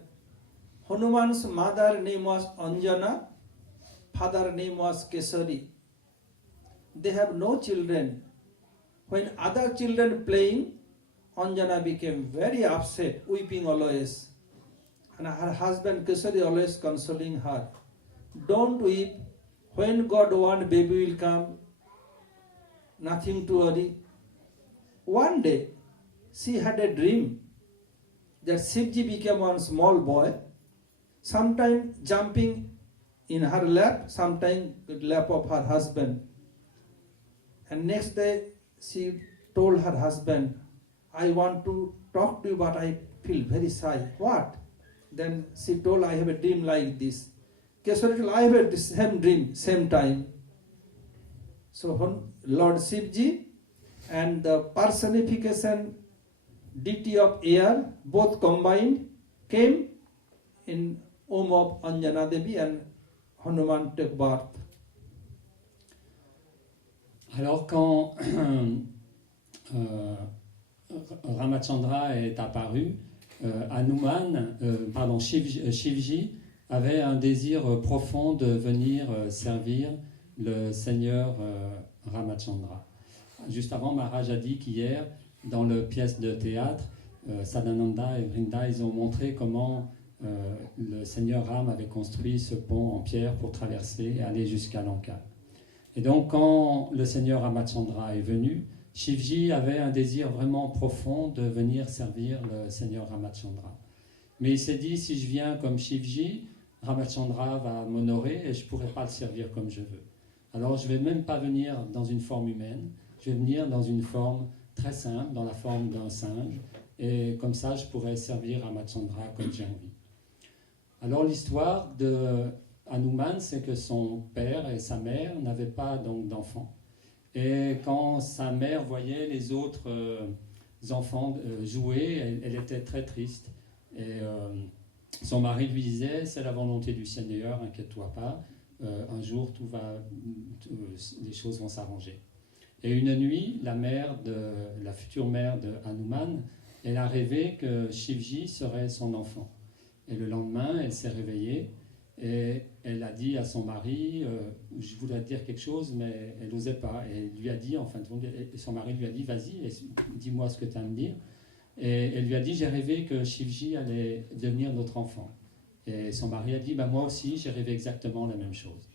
Hanuman's mother name was Anjana, father name was Kesari. They have no children. When other children playing, Anjana became very upset, weeping always. And her husband Kesari always consoling her. Don't weep. When God wants, baby will come. Nothing to worry. One day, she had a dream that Shivji became one small boy, sometime jumping in her lap, sometime in the lap of her husband. And next day, she told her husband, I want to talk to you, but I feel very shy. What? Then she told, I have a dream like this. Kesari told, I have a same dream, same time. So Lord Shivji and the personification deity of air, both combined, came in womb of Anjana Devi and Hanuman took birth. Alors quand Ramachandra est apparu, Shivji avait un désir profond de venir servir le Seigneur Ramachandra. Juste avant, Maharaj a dit qu'hier, dans la pièce de théâtre, Sadananda et Vrinda, ils ont montré comment le Seigneur Ram avait construit ce pont en pierre pour traverser et aller jusqu'à Lanka. Et donc, quand le Seigneur Ramachandra est venu, Shivji avait un désir vraiment profond de venir servir le Seigneur Ramachandra. Mais il s'est dit, si je viens comme Shivji, Ramachandra va m'honorer et je ne pourrai pas le servir comme je veux. Alors, je ne vais même pas venir dans une forme humaine, je vais venir dans une forme très simple, dans la forme d'un singe, et comme ça, je pourrai servir Ramachandra comme j'ai envie. Alors, l'histoire de Hanuman, c'est que son père et sa mère n'avaient pas donc d'enfants. Et quand sa mère voyait les autres enfants jouer, elle était très triste. Et son mari lui disait, c'est la volonté du Seigneur, inquiète-toi pas, un jour les choses vont s'arranger. Et une nuit, la future mère de Hanuman Elle a rêvé que Shivji serait son enfant. Et le lendemain, elle s'est réveillée et elle a dit à son mari, je voudrais te dire quelque chose, mais elle n'osait pas. Et elle lui a dit, en fin de compte, et son mari lui a dit, vas-y, dis-moi ce que tu as à me dire. Et elle lui a dit, j'ai rêvé que Shivji allait devenir notre enfant. Et son mari a dit, bah, moi aussi, j'ai rêvé exactement la même chose.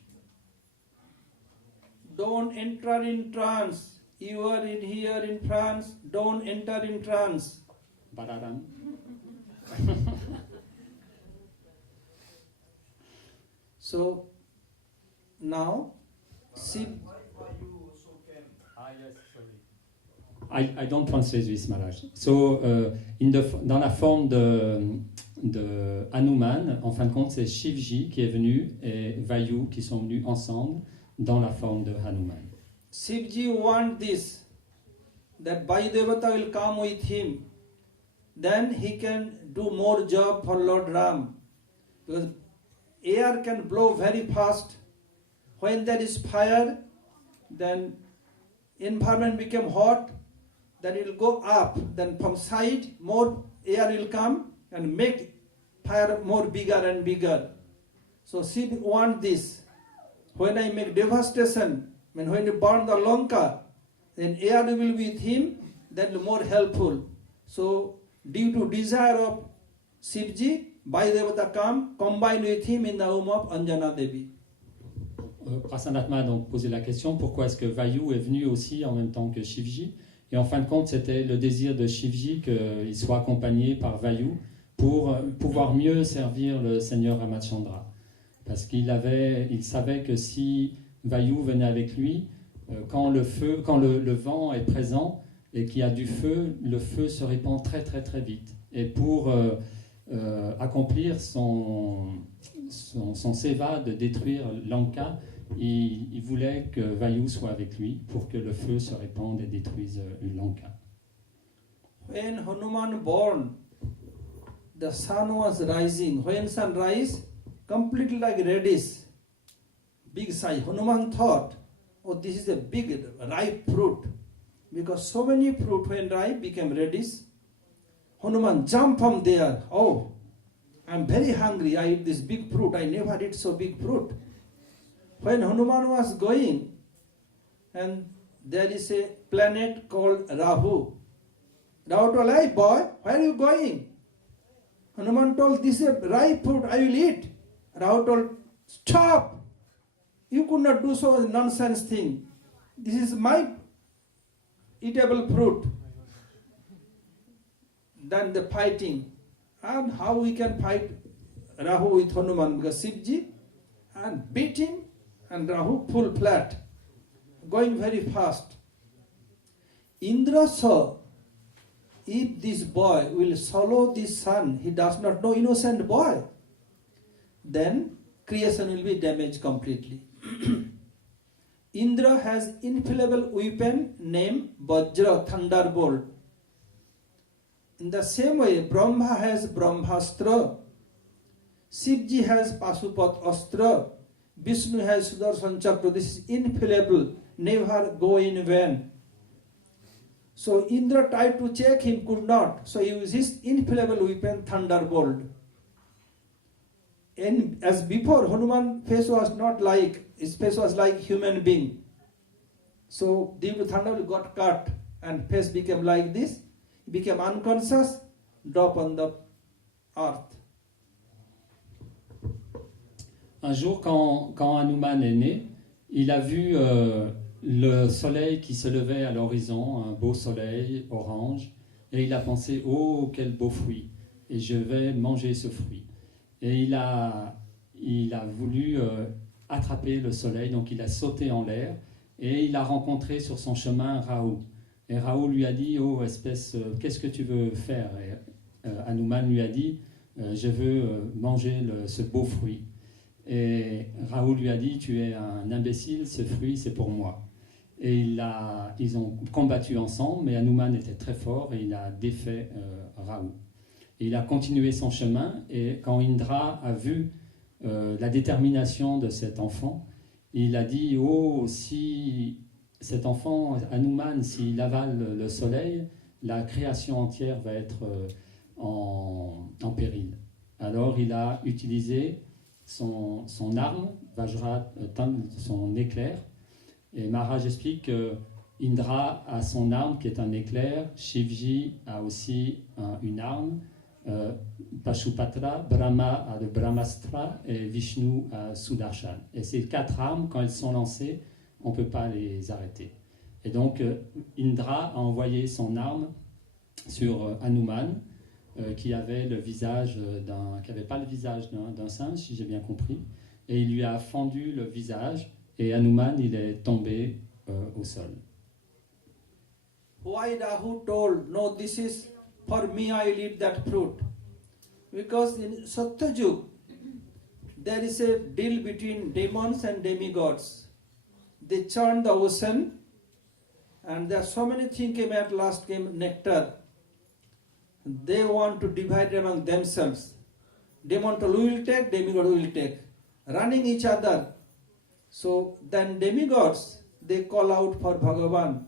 Don't enter in trance. You are in here in France. Don't enter in trance. Bararam. So now, Shiv. I don't translate this, Maharaj. So, dans la forme de Hanuman, en fin de compte, c'est Shivji qui est venu et Vayu qui sont venus ensemble dans la forme de Hanuman. Shivji want this, that Vayudevata will come with him. Then he can do more job for Lord Ram. Because air can blow very fast. When there is fire, then environment become hot, then it will go up. Then from side, more air will come and make fire more bigger and bigger. So Shiv want this. When I make devastation, when you burn the Lanka, then air will be with him, then more helpful. So due to desire of Shivji, Vayudevata come, combine with him in the womb of Anjana Devi. Prasanatma a donc posé la question, pourquoi est-ce que Vayu est venu aussi en même temps que Shivji? Et en fin de compte, c'était le désir de Shivji qu'il soit accompagné par Vayu pour pouvoir mieux servir le Seigneur Ramachandra. Parce qu'il savait que si Vayu venait avec lui, quand le vent est présent et qu'il y a du feu, le feu se répand très très très vite. Et pour accomplir son seva de détruire Lanka, il voulait que Vayu soit avec lui pour que le feu se répande et détruise Lanka. When Hanuman born, the sun was rising. When sun rise, completely like reddish, big size. Hanuman thought, oh, this is a big ripe fruit. Because so many fruit when ripe became reddish. Hanuman jumped from there. Oh, I'm very hungry. I eat this big fruit. I never eat so big fruit. When Hanuman was going, and there is a planet called Rahu. Rahu told, hey boy, where are you going? Hanuman told, this is a ripe fruit, I will eat. Rahu told, stop! You could not do so nonsense thing. This is my eatable fruit. Then the fighting. And how we can fight Rahu with Hanuman? Because Shivji and beat him and Rahu full flat, going very fast. Indra saw, if this boy will swallow this sun, he does not know, innocent boy, then creation will be damaged completely. Indra has infallible weapon named Vajra, thunderbolt. In the same way, Brahma has Brahmastra, Shivji has Pasupat Astra, Vishnu has Sudarshan Chakra. This is infallible, never go in vain. So Indra tried to check him, could not. So he used his infallible weapon, thunderbolt. And as before, Hanuman's face was not like, his face was like human being. So due to thunderbolt got cut and face became like this. He became unconscious, drop on the earth. Un jour, quand Hanuman est né, il a vu le soleil qui se levait à l'horizon, un beau soleil orange, et il a pensé, oh, quel beau fruit, et je vais manger ce fruit. Et il a voulu attraper le soleil, donc il a sauté en l'air, et il a rencontré sur son chemin Rahu. Et Rahu lui a dit, oh, espèce, qu'est-ce que tu veux faire? Et Hanuman lui a dit, je veux manger ce beau fruit. Et Rahu lui a dit, tu es un imbécile, ce fruit c'est pour moi. Et ils ont combattu ensemble, mais Hanuman était très fort et il a défait Rahu. Et il a continué son chemin, et quand Indra a vu la détermination de cet enfant, il a dit, oh, si cet enfant, Hanuman, s'il avale le soleil, la création entière va être en péril. Alors il a utilisé son arme, Vajra, son éclair, et Maharaj explique que Indra a son arme qui est un éclair, Shivji a aussi une arme, Pashupatra, Brahma a le Brahmastra et Vishnu a Sudarshan. Et ces 4 armes, quand elles sont lancées, on ne peut pas les arrêter. Et donc Indra a envoyé son arme sur Hanuman, qui avait le visage qui n'avait pas le visage d'un singe, si j'ai bien compris, et il lui a fendu le visage, et Hanuman il est tombé au sol. Why Rahu told, no, this is for me, I will eat that fruit? Because in Satyajug, there is a deal between demons and demigods. They churned the ocean, and there are so many things came at last, came nectar. They want to divide among themselves. Demon told, we will take, demigod will take. Running each other. So then demigods, they call out for Bhagavan.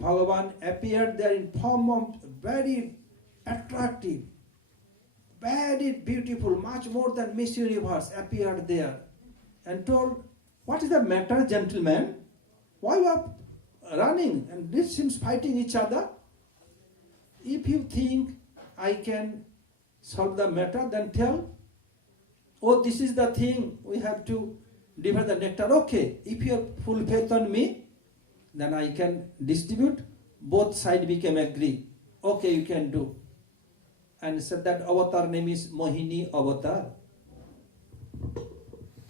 Bhagavan appeared there in form of very attractive, very beautiful, much more than Miss Universe appeared there and told, what is the matter, gentlemen? Why you are running? And this seems fighting each other. If you think I can solve the matter, then tell, oh, this is the thing, we have to divide the nectar. Okay, if you have full faith on me, then I can distribute. Both sides became agree. Okay, you can do. And said that avatar name is Mohini Avatar.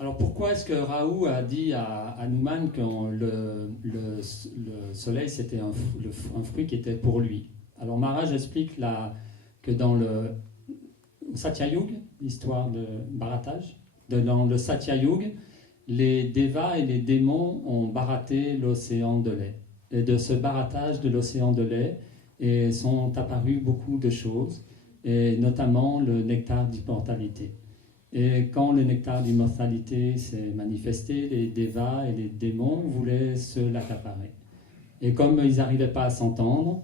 Alors pourquoi est-ce que Rahu a dit à Hanuman que le soleil c'était un fruit qui était pour lui? Alors Maharaj explique que dans le Satya Yuga, l'histoire de Bharatage, dans le Satya Yuga, les Devas et les démons ont baratté l'océan de lait. Et de ce barattage de l'océan de lait sont apparues beaucoup de choses, et notamment le nectar d'immortalité. Et quand le nectar d'immortalité s'est manifesté, les Devas et les démons voulaient se l'accaparer. Et comme ils n'arrivaient pas à s'entendre,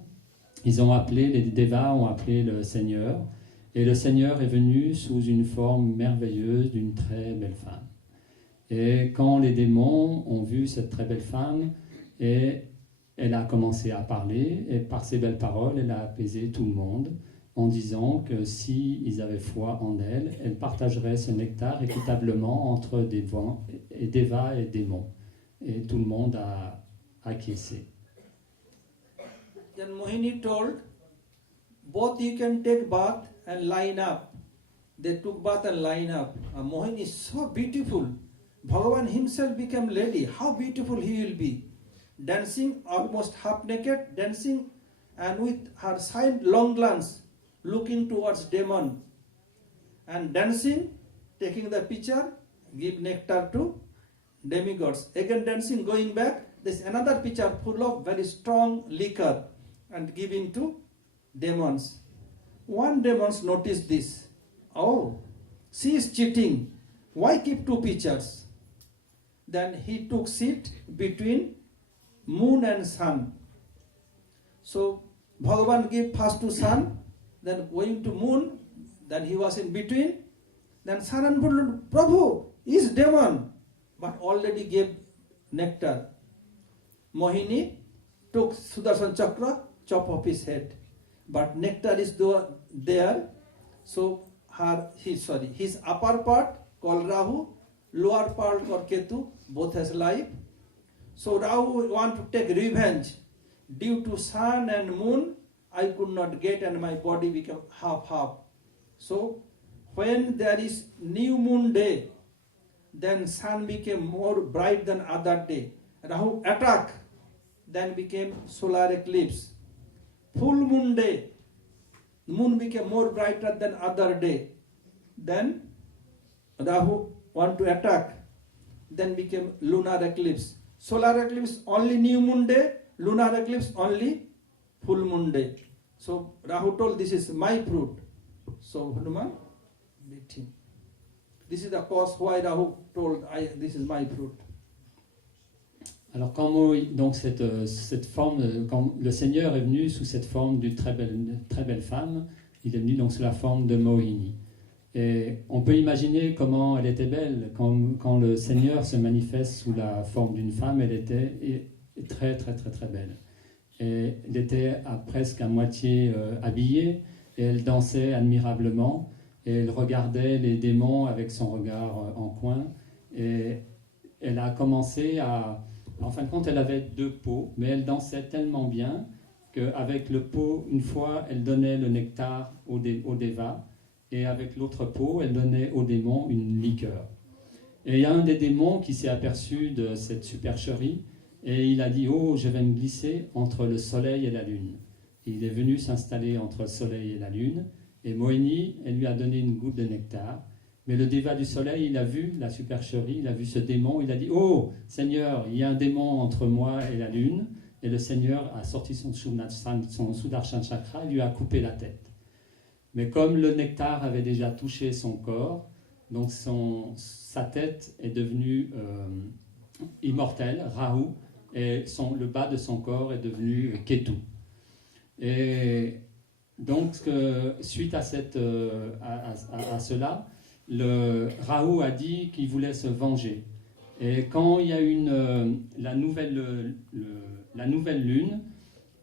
les Devas ont appelé le Seigneur, et le Seigneur est venu sous une forme merveilleuse d'une très belle femme. Et quand les démons ont vu cette très belle femme, et elle a commencé à parler, et par ses belles paroles, elle a apaisé tout le monde, en disant que s'ils avaient foi en elle, elle partagerait ce nectar équitablement entre Devas et démons. Et tout le monde a acquiescé. Then Mohini told, both you can take bath and line up. They took bath and line up. And Mohini is so beautiful. Bhagavan himself became lady. How beautiful he will be. Dancing almost half naked, dancing and with her side long glance looking towards demon. And dancing, taking the pitcher, give nectar to demigods. Again dancing, going back, there's another pitcher full of very strong liquor and giving to demons. One demon noticed this. Oh, she is cheating. Why keep 2 pitchers? Then he took seat between moon and sun. So Bhagavan gave first to sun, then going to moon, then he was in between. Then sun and moon, Prabhu is demon, but already gave nectar. Mohini took Sudarshan Chakra, chop off his head. But nectar is there, so his upper part called Rahu, lower part called Ketu, both has life. So Rahu want to take revenge. Due to sun and moon, I could not get and my body became half. So when there is new moon day, then sun became more bright than other day. Rahu attack, then became solar eclipse. Full moon day, moon became more brighter than other day. Then Rahu want to attack, then became lunar eclipse. Solar eclipse only new moon day, lunar eclipse only full moon day. So Rahu told, this is my fruit. So Hanuman beat him. This is the cause why Rahu told, this is my fruit. Alors donc cette forme, quand le Seigneur est venu sous cette forme d'une très belle femme, il est venu donc sous la forme de Mohini. Et on peut imaginer comment elle était belle. Quand le Seigneur se manifeste sous la forme d'une femme, elle était très très très très belle. Et elle était presque à moitié habillée et elle dansait admirablement et elle regardait les démons avec son regard en coin. Et elle a commencé à... En fin de compte, elle avait 2 pots, mais elle dansait tellement bien qu'avec le pot, une fois, elle donnait le nectar au déva, et avec l'autre pot, elle donnait au démon une liqueur. Et il y a un des démons qui s'est aperçu de cette supercherie, et il a dit « Oh, je vais me glisser entre le soleil et la lune ». Il est venu s'installer entre le soleil et la lune, et Mohini, elle lui a donné une goutte de nectar. Mais le déva du soleil, il a vu la supercherie, il a vu ce démon, il a dit « Oh, Seigneur, il y a un démon entre moi et la lune ». Et le Seigneur a sorti son Sudarshan Chakra, il lui a coupé la tête. Mais comme le nectar avait déjà touché son corps, donc sa tête est devenue immortelle, Rahu, et le bas de son corps est devenu Ketu. Et donc, suite à cela, le Rahu a dit qu'il voulait se venger. Et quand il y a la nouvelle lune,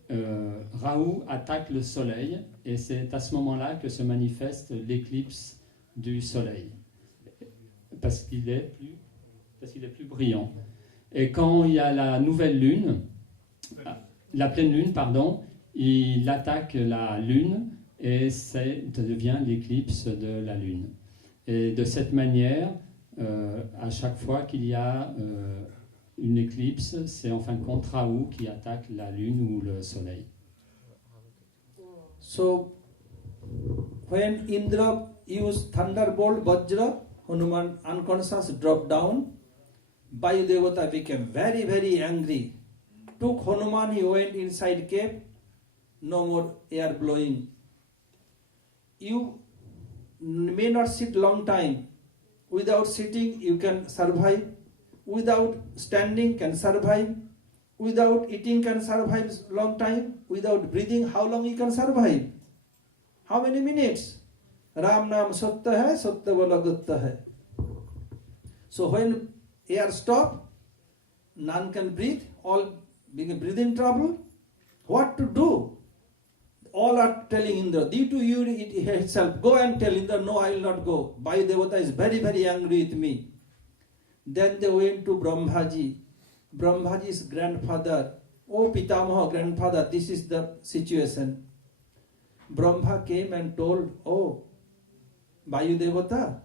Rahu attaque le soleil, et c'est à ce moment-là que se manifeste l'éclipse du soleil, parce qu'il est plus brillant. Et quand il y a la pleine lune, pardon, il attaque la lune, et ça devient l'éclipse de la lune. Et de cette manière, à chaque fois qu'il y a une éclipse, c'est en fin de compte Rahu qui attaque la lune ou le soleil. So, when Indra used thunderbolt Vajra, Hanuman unconscious dropped down. Vayudevata became very, very angry. Took Hanuman, he went inside cave. No more air blowing. You may not sit long time. Without sitting, you can survive. Without standing, can survive. Without eating, can survive long time. Without breathing, how long you can survive? How many minutes? Ram Naam Satya hai, Satya Bola Gutta hai. So when air stop, none can breathe, all begin breathing trouble. What to do? All are telling Indra, due to you it itself, go and tell Indra, no, I will not go. Vayudevata is very, very angry with me. Then they went to Brahmaji. Brahmaji's grandfather, oh Pitamaha, grandfather, this is the situation. Brahma came and told, oh, Vayudevata,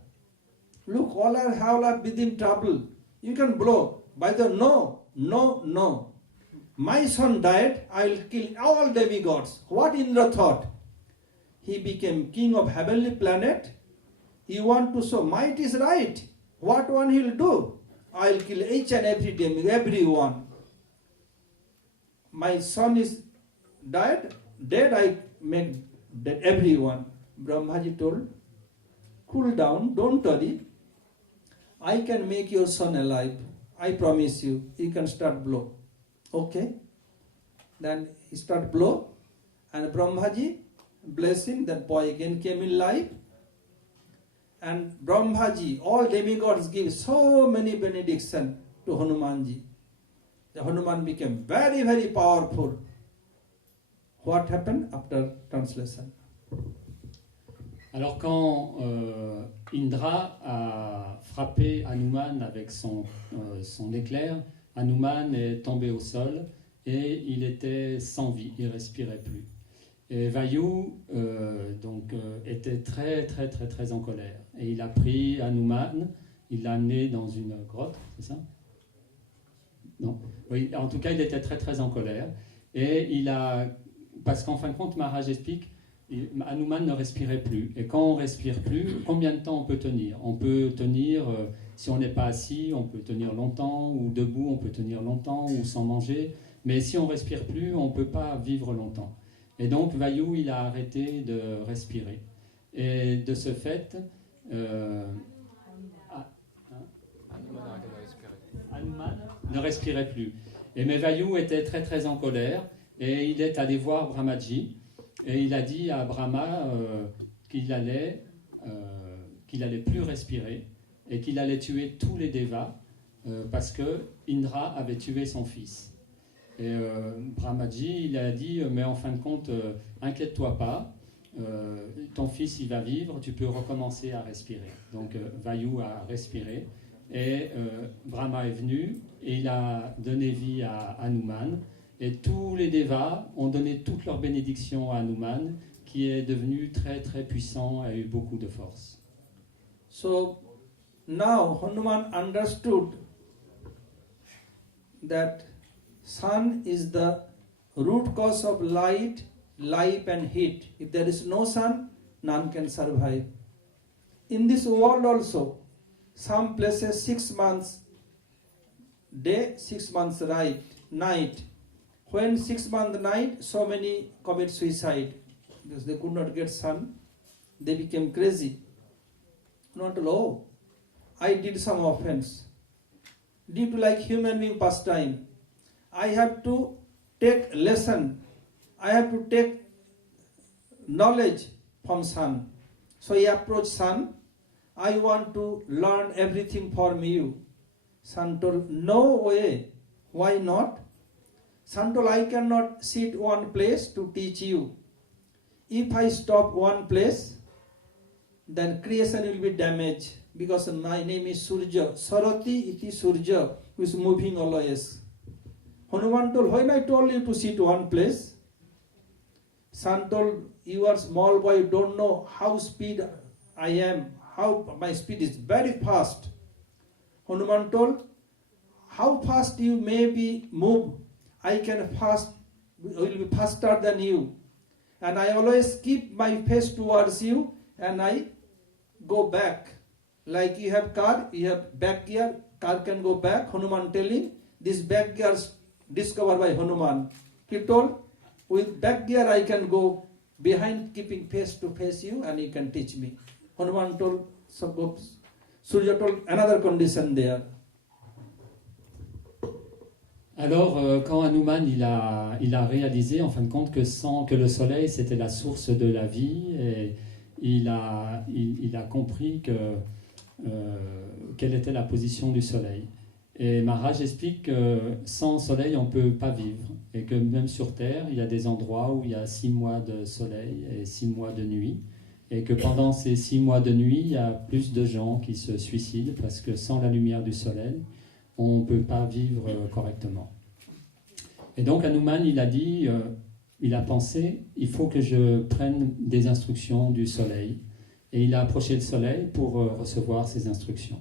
look, all are within trouble. You can blow. By the no. My son died, I will kill all demigods. What Indra thought? He became king of heavenly planet. You want to show might is right. What one he will do? I will kill each and every demigod, everyone. My son is dead, I make dead everyone. Brahmaji told, cool down, don't worry. I can make your son alive. I promise you. You can start blow. Okay. Then he start blow, and Brahmaji bless him. That boy again came in life. And Brahmaji, all demigods give so many benediction to Hanumanji. The Hanuman became very, very powerful. What happened after translation? Alors quand Indra a frappé Hanuman avec son éclair, Hanuman est tombé au sol et il était sans vie, il ne respirait plus. Et Vayu était très très très très en colère. Et il a pris Hanuman, il l'a amené dans une grotte, c'est ça? Non. Oui, en tout cas, il était très très en colère. Et parce qu'en fin de compte, Maharaj explique, Hanuman ne respirait plus. Et quand on ne respire plus, combien de temps on peut tenir? On peut tenir, si on n'est pas assis, on peut tenir longtemps, ou debout, on peut tenir longtemps, ou sans manger. Mais si on ne respire plus, on ne peut pas vivre longtemps. Et donc, Vayu, il a arrêté de respirer. Et de ce fait, Hanuman ne respirait plus. Et Vayu était très très en colère et il est allé voir Brahmaji et il a dit à Brahma qu'il allait plus respirer et qu'il allait tuer tous les devas parce que Indra avait tué son fils. Et Brahmaji, il a dit, mais en fin de compte, inquiète-toi pas, ton fils il va vivre, tu peux recommencer à respirer. Donc Vayu a respiré et Brahma est venu et il a donné vie à Hanuman. Et tous les devas ont donné toutes leurs bénédictions à Hanuman, qui est devenu très très puissant et a eu beaucoup de force. So now Hanuman understood that sun is the root cause of light, life and heat. If there is no sun, none can survive. In this world also, some places 6 months day, 6 months night. When 6 month night, so many commit suicide because they could not get sun. They became crazy. Not low. I did some offense. Due to like human being pastime, I have to take lesson. I have to take knowledge from sun. So I approach sun. I want to learn everything from you. Sun told, no way. Why not? Sun told, I cannot sit one place to teach you. If I stop one place, then creation will be damaged because my name is Surya. Sarati iti Surya, who is moving always. Hanuman told, when I told you to sit one place, Sun told, you are small boy, don't know how speed I am, how my speed is very fast. Hanuman told, how fast you may be move, I will be faster than you. And I always keep my face towards you and I go back. Like you have car, you have back gear, car can go back. Hanuman telling, this back gear is discovered by Hanuman. He told, with back gear I can go behind, keeping face to face you and you can teach me. Hanuman told, Surya told another condition there. Alors, quand Hanuman il a réalisé en fin de compte que le soleil c'était la source de la vie, et il a compris quelle était la position du soleil. Et Maharaj explique que sans soleil on ne peut pas vivre, et que même sur Terre il y a des endroits où il y a 6 mois de soleil et 6 mois de nuit, et que pendant ces 6 mois de nuit il y a plus de gens qui se suicident parce que sans la lumière du soleil on ne peut pas vivre correctement. Et donc Hanuman, il a dit, il a pensé, il faut que je prenne des instructions du soleil. Et il a approché le soleil pour recevoir ces instructions.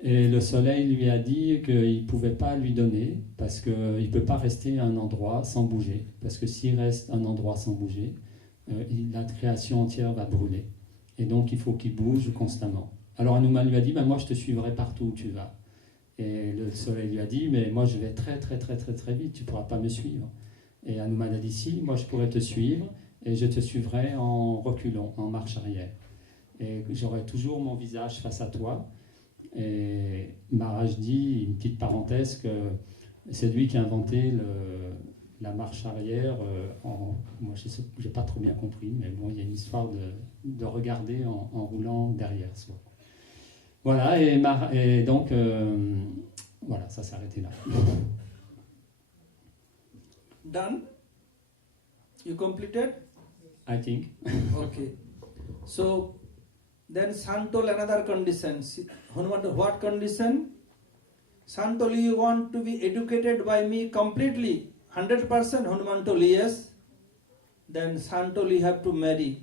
Et le soleil lui a dit qu'il ne pouvait pas lui donner, parce qu'il ne peut pas rester à un endroit sans bouger. Parce que s'il reste à un endroit sans bouger, la création entière va brûler. Et donc il faut qu'il bouge constamment. Alors Hanuman lui a dit, moi je te suivrai partout où tu vas. Et le soleil lui a dit, mais moi je vais très très très très très vite, tu ne pourras pas me suivre. Et Hanuman a dit, si, moi je pourrais te suivre, et je te suivrai en reculant, en marche arrière. Et j'aurai toujours mon visage face à toi. Et Maharaj dit, une petite parenthèse, que c'est lui qui a inventé la marche arrière. Moi je n'ai pas trop bien compris, mais bon, il y a une histoire de regarder en roulant derrière soi. Voilà, et donc, voilà, ça s'est arrêté là. Done? You completed? I think. Okay. So, then Sun told another condition. Hanuman told, what condition? Sun told, you want to be educated by me completely, 100%? Hanuman told, yes. Then Sun told, you have to marry.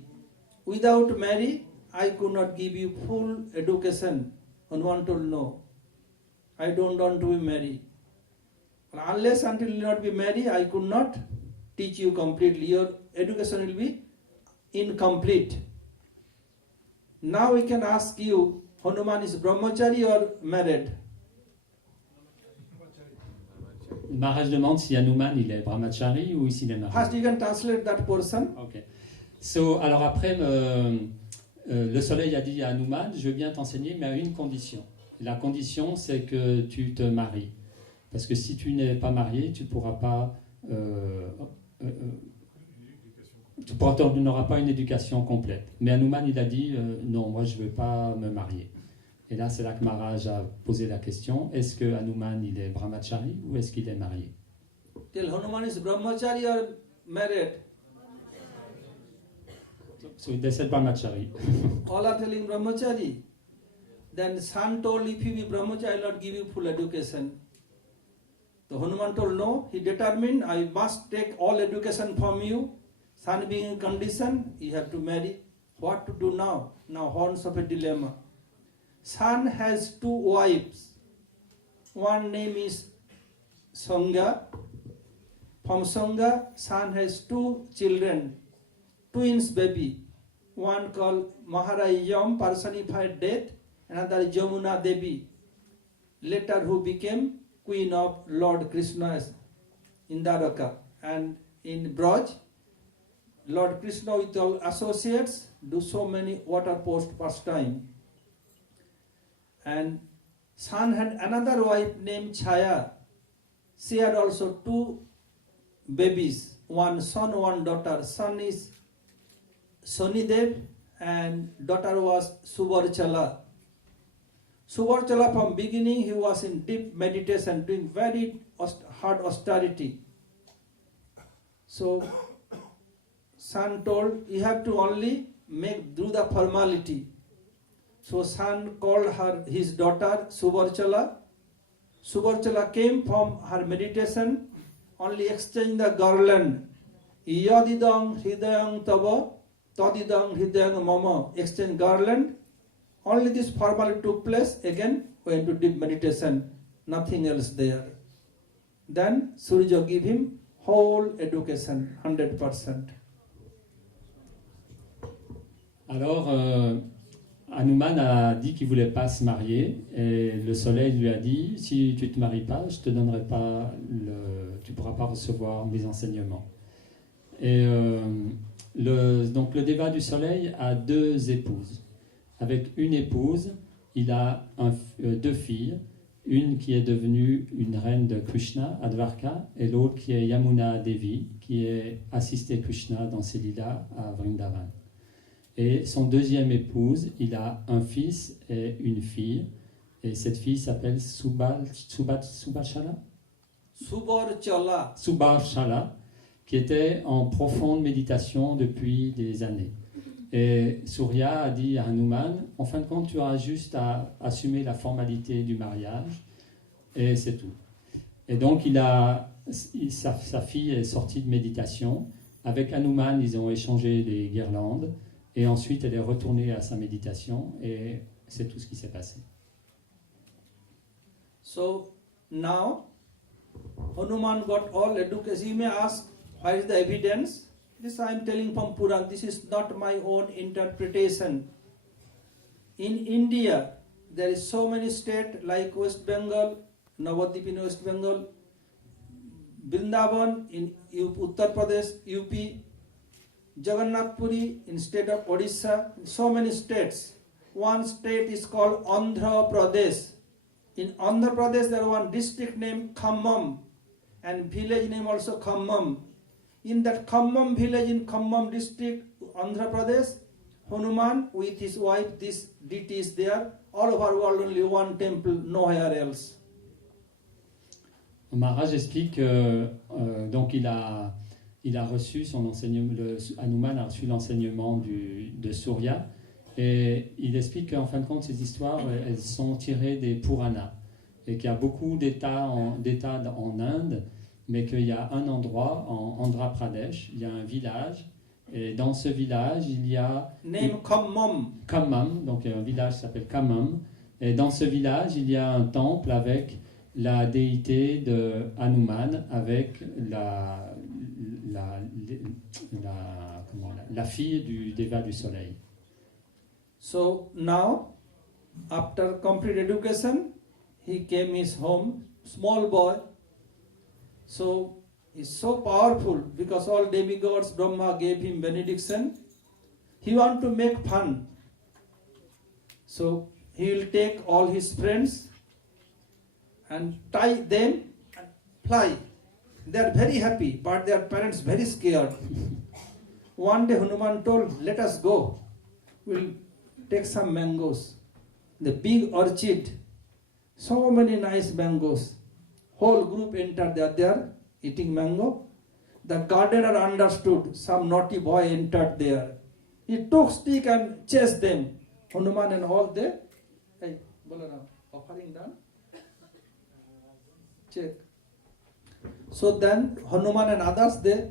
Without marry, I could not give you full education. Hanuman told, no, I don't want to be married. Unless until you not be married, I could not teach you completely. Your education will be incomplete. Now we can ask you, Hanuman is brahmachari or married? Maharaj demande si Hanuman il est brahmachari ou s'il est marié. First you can translate that portion. Okay. So, alors après, le soleil a dit à Hanuman, je veux bien t'enseigner, mais à une condition. La condition, c'est que tu te maries. Parce que si tu n'es pas marié, tu pourras pas, tu n'auras pas une éducation complète. Mais Hanuman, il a dit non, moi je veux pas me marier. Et là, c'est là que Maharaj a posé la question, est-ce que Hanuman, il est brahmachari ou est-ce qu'il est marié? Till Hanuman is brahmachari or married? So they said brahmachari. All are telling brahmachari. Then son told, if you be brahmachari, I will not give you full education. So Hanuman told, no. He determined, I must take all education from you. Son being in condition, you have to marry. What to do now? Now horns of a dilemma. Son has 2 wives. One name is Sangha. From Sangha, son has 2 children, twins baby. One called Maharayam, personified death, another Jamuna Devi, later who became queen of Lord Krishna in Dwaraka. And in Braj, Lord Krishna with all associates do so many water post pastime. And son had another wife named Chaya. She had also 2 babies, one son, one daughter. Son is Sonidev and daughter was Subarchala. Subarchala from beginning he was in deep meditation, doing very hard austerity. So son told, you have to only do the formality. So son called his daughter Subarchala. Subarchala came from her meditation, only exchange the garland. Yadidang hridayang tava, tadidang hridayang mama. Exchange garland. Only this formality took place. Again went to deep meditation. Nothing else there. Then Surya gave him whole education, 100%. Alors, Hanuman a dit qu'il ne voulait pas se marier et le soleil lui a dit si tu ne te maries pas, je te donnerai pas tu ne pourras pas recevoir mes enseignements. Et donc le déva du soleil a 2 épouses. Avec une épouse, il a 2 filles, une qui est devenue une reine de Krishna à Dwarka et l'autre qui est Yamuna Devi, qui est assistée Krishna dans ses lilas à Vrindavan. Et son deuxième épouse, il a un fils et une fille. Et cette fille s'appelle Subarchala, qui était en profonde méditation depuis des années. Et Surya a dit à Hanuman, en fin de compte, tu auras juste à assumer la formalité du mariage, et c'est tout. Et donc, sa fille est sortie de méditation. Avec Hanuman, ils ont échangé les guirlandes. Et ensuite, elle est retournée à sa méditation et c'est tout ce qui s'est passé. So now, Hanuman got all education. You may ask, where is the evidence? This I am telling from Puran. This is not my own interpretation. In India, there is so many states like West Bengal, Navadvip in West Bengal, Vrindavan in Uttar Pradesh, UP, Jagannath Puri in state of Odisha, so many states. One state is called Andhra Pradesh. In Andhra Pradesh there is one district named Khammam and village name also Khammam. In that Khammam village in Khammam district, Andhra Pradesh, Hanuman with his wife, this deity is there. All over the world only one temple, nowhere else. Maharaj explique donc il a reçu son enseignement, Hanuman a reçu l'enseignement de Surya et il explique qu'en fin de compte ces histoires elles sont tirées des Puranas et qu'il y a beaucoup d'États en Inde, mais qu'il y a un endroit en Andhra Pradesh, il y a un village et dans ce village il y a Khammam, donc il y a un village qui s'appelle Khammam et dans ce village il y a un temple avec la déité de Hanuman avec la fille du déva du soleil. So now, after complete education, he came his home, small boy. So he's so powerful because all demigods, Brahma gave him benediction. He want to make fun. So he will take all his friends and tie them fly. They are very happy, but their parents very scared. One day Hanuman told, let us go. We'll take some mangoes. The big orchard, so many nice mangoes. Whole group entered there. They are eating mango. The gardener understood. Some naughty boy entered there. He took stick and chased them. Hanuman and all they, hey, Balaram, offering done? Check. So then Hanuman and others, they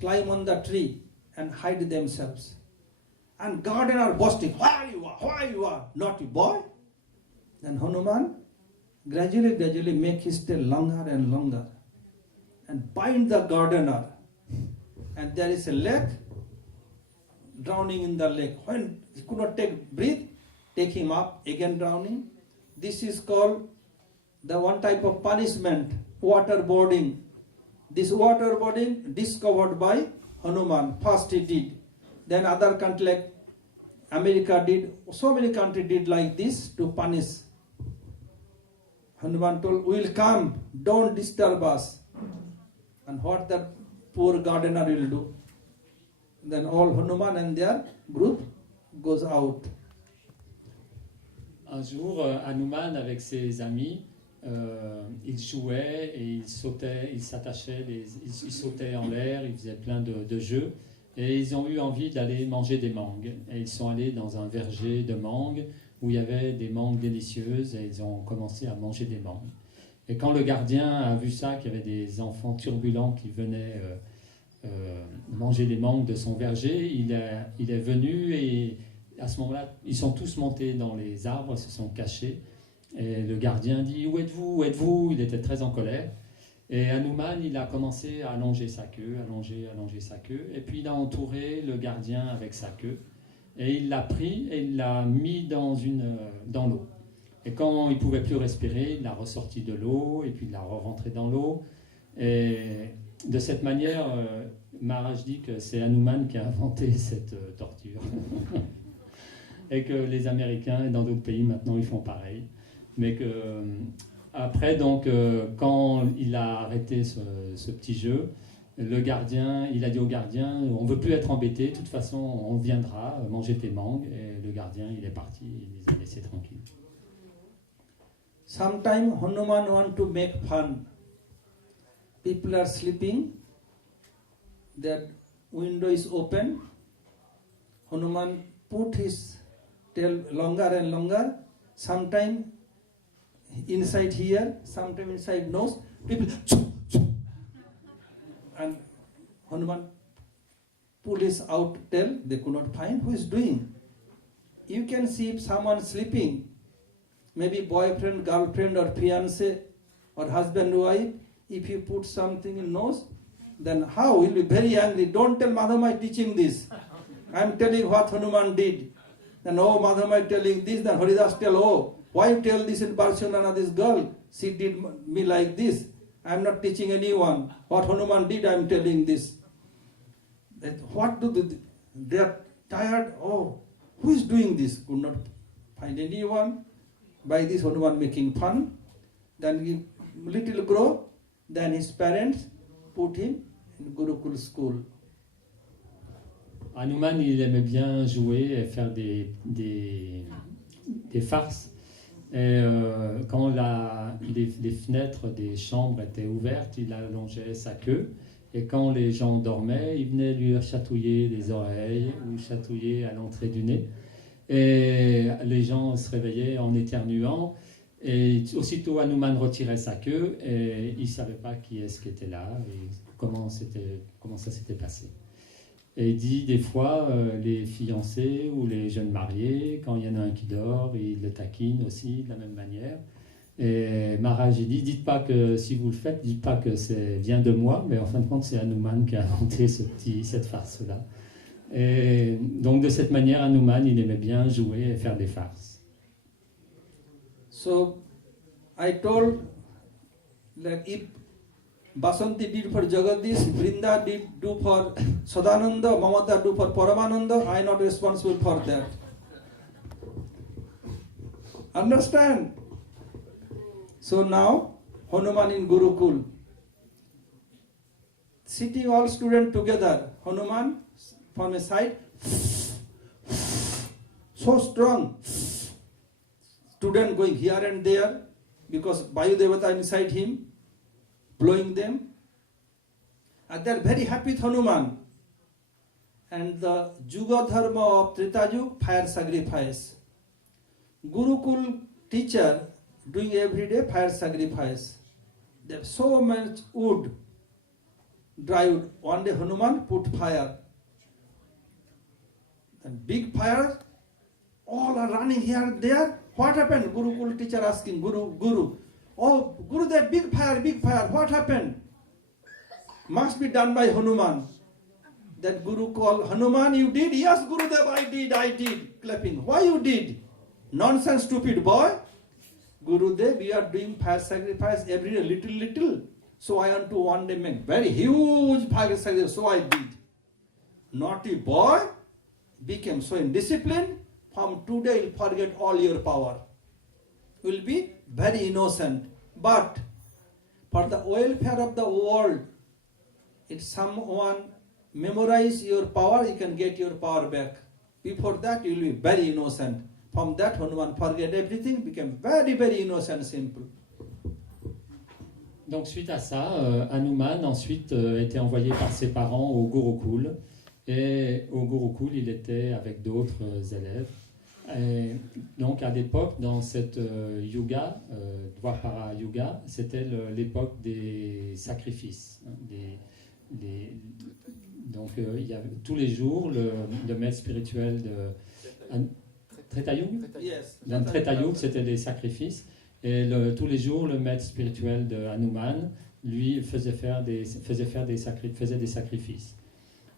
climb on the tree and hide themselves. And gardener boasting, where you are, naughty boy. Then Hanuman gradually make his tail longer and longer and bind the gardener. And there is a lake, drowning in the lake. When he could not breathe, take him up, again drowning. This is called the one type of punishment, waterboarding. This waterboarding discovered by Hanuman. First he did. Then other country like America did. So many countries did like this to punish. Hanuman told, we will come, don't disturb us. And what the poor gardener will do? Then all Hanuman and their group goes out. Un jour, Hanuman avec ses amis, ils jouaient et ils sautaient, ils s'attachaient, ils sautaient en l'air, ils faisaient plein de jeux. Et ils ont eu envie d'aller manger des mangues. Et ils sont allés dans un verger de mangues où il y avait des mangues délicieuses et ils ont commencé à manger des mangues. Et quand le gardien a vu ça, qu'il y avait des enfants turbulents qui venaient manger des mangues de son verger, il est venu et à ce moment-là, ils sont tous montés dans les arbres, se sont cachés. Et le gardien dit, où êtes-vous, où êtes-vous? Il était très en colère. Et Hanuman, il a commencé à allonger sa queue, allonger sa queue. Et puis il a entouré le gardien avec sa queue. Et il l'a pris et il l'a mis dans l'eau. Et quand il ne pouvait plus respirer, il l'a ressorti de l'eau et puis il l'a rentré dans l'eau. Et de cette manière, Maharaj dit que c'est Hanuman qui a inventé cette torture. Et que les Américains et dans d'autres pays maintenant ils font pareil. Mais que après donc quand il a arrêté ce petit jeu, le gardien, il a dit au gardien, on veut plus être embêté, de toute façon on viendra manger tes mangues. Et le gardien il est parti, il les a laissés tranquilles. Sometimes Hanuman want to make fun. People are sleeping, that window is open. Hanuman put his tail longer and longer. Sometimes inside here, sometimes inside nose. People and Hanuman pull his out tail. They could not find who is doing. You can see if someone sleeping, maybe boyfriend, girlfriend or fiance or husband, wife, if you put something in nose, then how? He'll be very angry. Don't tell Madhamai teaching this. I am telling what Hanuman did. Then, oh, Madhamai telling this, then Haridas tell, oh, why you tell this in Barcelona, this girl? She did me like this. I am not teaching anyone. What Hanuman did, I am telling this. What do they are tired. Oh, who is doing this? Could not find anyone. By this Hanuman making fun. Then he little grow. Then his parents put him in Gurukul school. Hanuman, il aimait bien jouer et faire des farces. Et quand les fenêtres des chambres étaient ouvertes, il allongeait sa queue. Et quand les gens dormaient, il venait lui chatouiller les oreilles ou chatouiller à l'entrée du nez. Et les gens se réveillaient en éternuant. Et aussitôt Hanuman retirait sa queue et il ne savait pas qui est-ce qui était là et comment ça s'était passé. Et il dit des fois, les fiancés ou les jeunes mariés, quand il y en a un qui dort, ils le taquinent aussi de la même manière. Et Maharaj dit, dites pas que si vous le faites, dites pas que c'est vient de moi, mais en fin de compte c'est Hanuman qui a inventé cette farce-là. Et donc de cette manière, Hanuman, il aimait bien jouer et faire des farces. So, I told, like if Basanti did for Jagadish, Vrinda did do for Sadananda, Mamata do for Paramananda, I am not responsible for that. Understand? So now, Hanuman in Gurukul, sitting all students together, Hanuman from a side, so strong, student going here and there, because Vayu Devata inside him, blowing them. And they are very happy with Hanuman. And the Juga Dharma of Treta Yuga, fire sacrifice. Gurukul teacher doing every day fire sacrifice. They have so much wood, dry wood. One day Hanuman put fire. And big fire, all are running here and there. What happened? Gurukul teacher asking, Guru. Oh, Guru, that big fire, what happened? Must be done by Hanuman. That Guru called, Hanuman, you did? Yes, Gurudev, I did. Clapping. Why you did? Nonsense, stupid boy. Gurudev, we are doing fire sacrifice every day, little. So I want to one day make very huge fire sacrifice. So I did. Naughty boy became so indisciplined. From today, you'll forget all your power. You will be very innocent. But for the welfare of the world, if someone memorize your power, you can get your power back. Before that, you will be very innocent. From that, Hanuman forget everything, became very, very innocent, simple. Donc suite à ça, Hanuman ensuite était envoyé par ses parents au Gurukul. Et au Gurukul, il était avec d'autres élèves. Et donc à l'époque, dans cette yuga, Dwapara Yuga, c'était l'époque des sacrifices. Donc il y avait tous les jours le maître spirituel de Treta Yuga. Yes. Dans Treta Yuga, c'était des sacrifices. Et tous les jours, le maître spirituel de Hanuman, lui, faisait des sacrifices.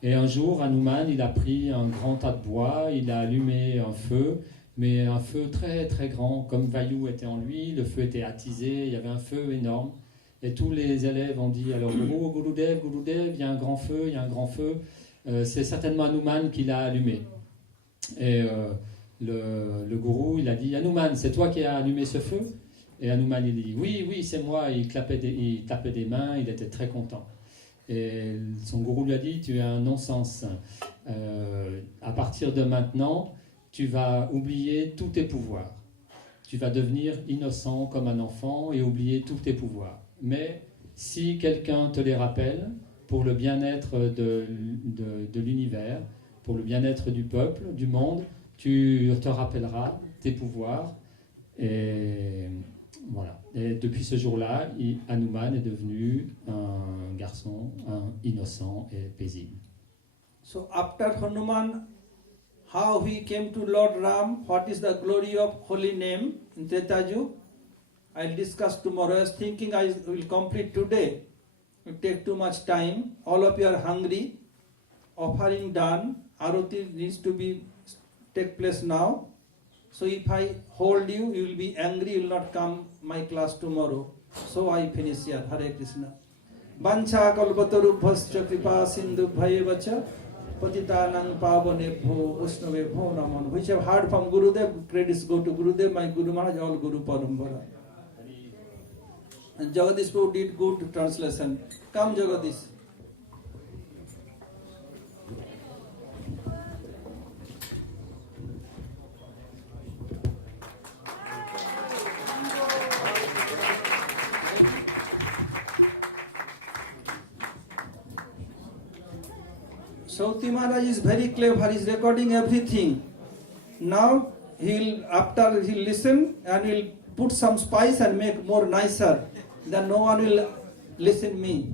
Et un jour, Hanuman, il a pris un grand tas de bois, il a allumé un feu, mais un feu très très grand. Comme Vayu était en lui, le feu était attisé, il y avait un feu énorme. Et tous les élèves ont dit, alors Gurudev, il y a un grand feu, c'est certainement Hanuman qui l'a allumé. Et le gourou, il a dit, Hanuman, c'est toi qui as allumé ce feu? Et Hanuman, il dit, oui, c'est moi. Il tapait des mains, il était très content. Et son gourou lui a dit, tu es un non-sens. À partir de maintenant, tu vas oublier tous tes pouvoirs. Tu vas devenir innocent comme un enfant et oublier tous tes pouvoirs. Mais si quelqu'un te les rappelle, pour le bien-être de l'univers, pour le bien-être du peuple, du monde, tu te rappelleras tes pouvoirs. Et voilà. Et depuis ce jour-là, Hanuman est devenu un garçon innocent et paisible. So after Hanuman, how he came to Lord Ram, what is the glory of holy name in Treta Yuga, I'll discuss tomorrow. I was thinking I will complete today. It will take too much time. All of you are hungry. Offering done. Arati needs to take place now. So if I hold you, you will be angry, you will not come my class tomorrow. So I finish here. Hare Krishna. Vancha kalpatarubhascha kripa sindhu bhayevacha patitanang pavanebho usnavebho naman. Which have heard from Gurudev, credits go to Gurudev, my Guru Maharaj, all Guru Parambara. And Jagadish Prabhu did good translation. Come Jagadish. Sauti Maharaj is very clever, he is recording everything. Now after he'll listen and he'll put some spice and make more nicer. Then no one will listen me.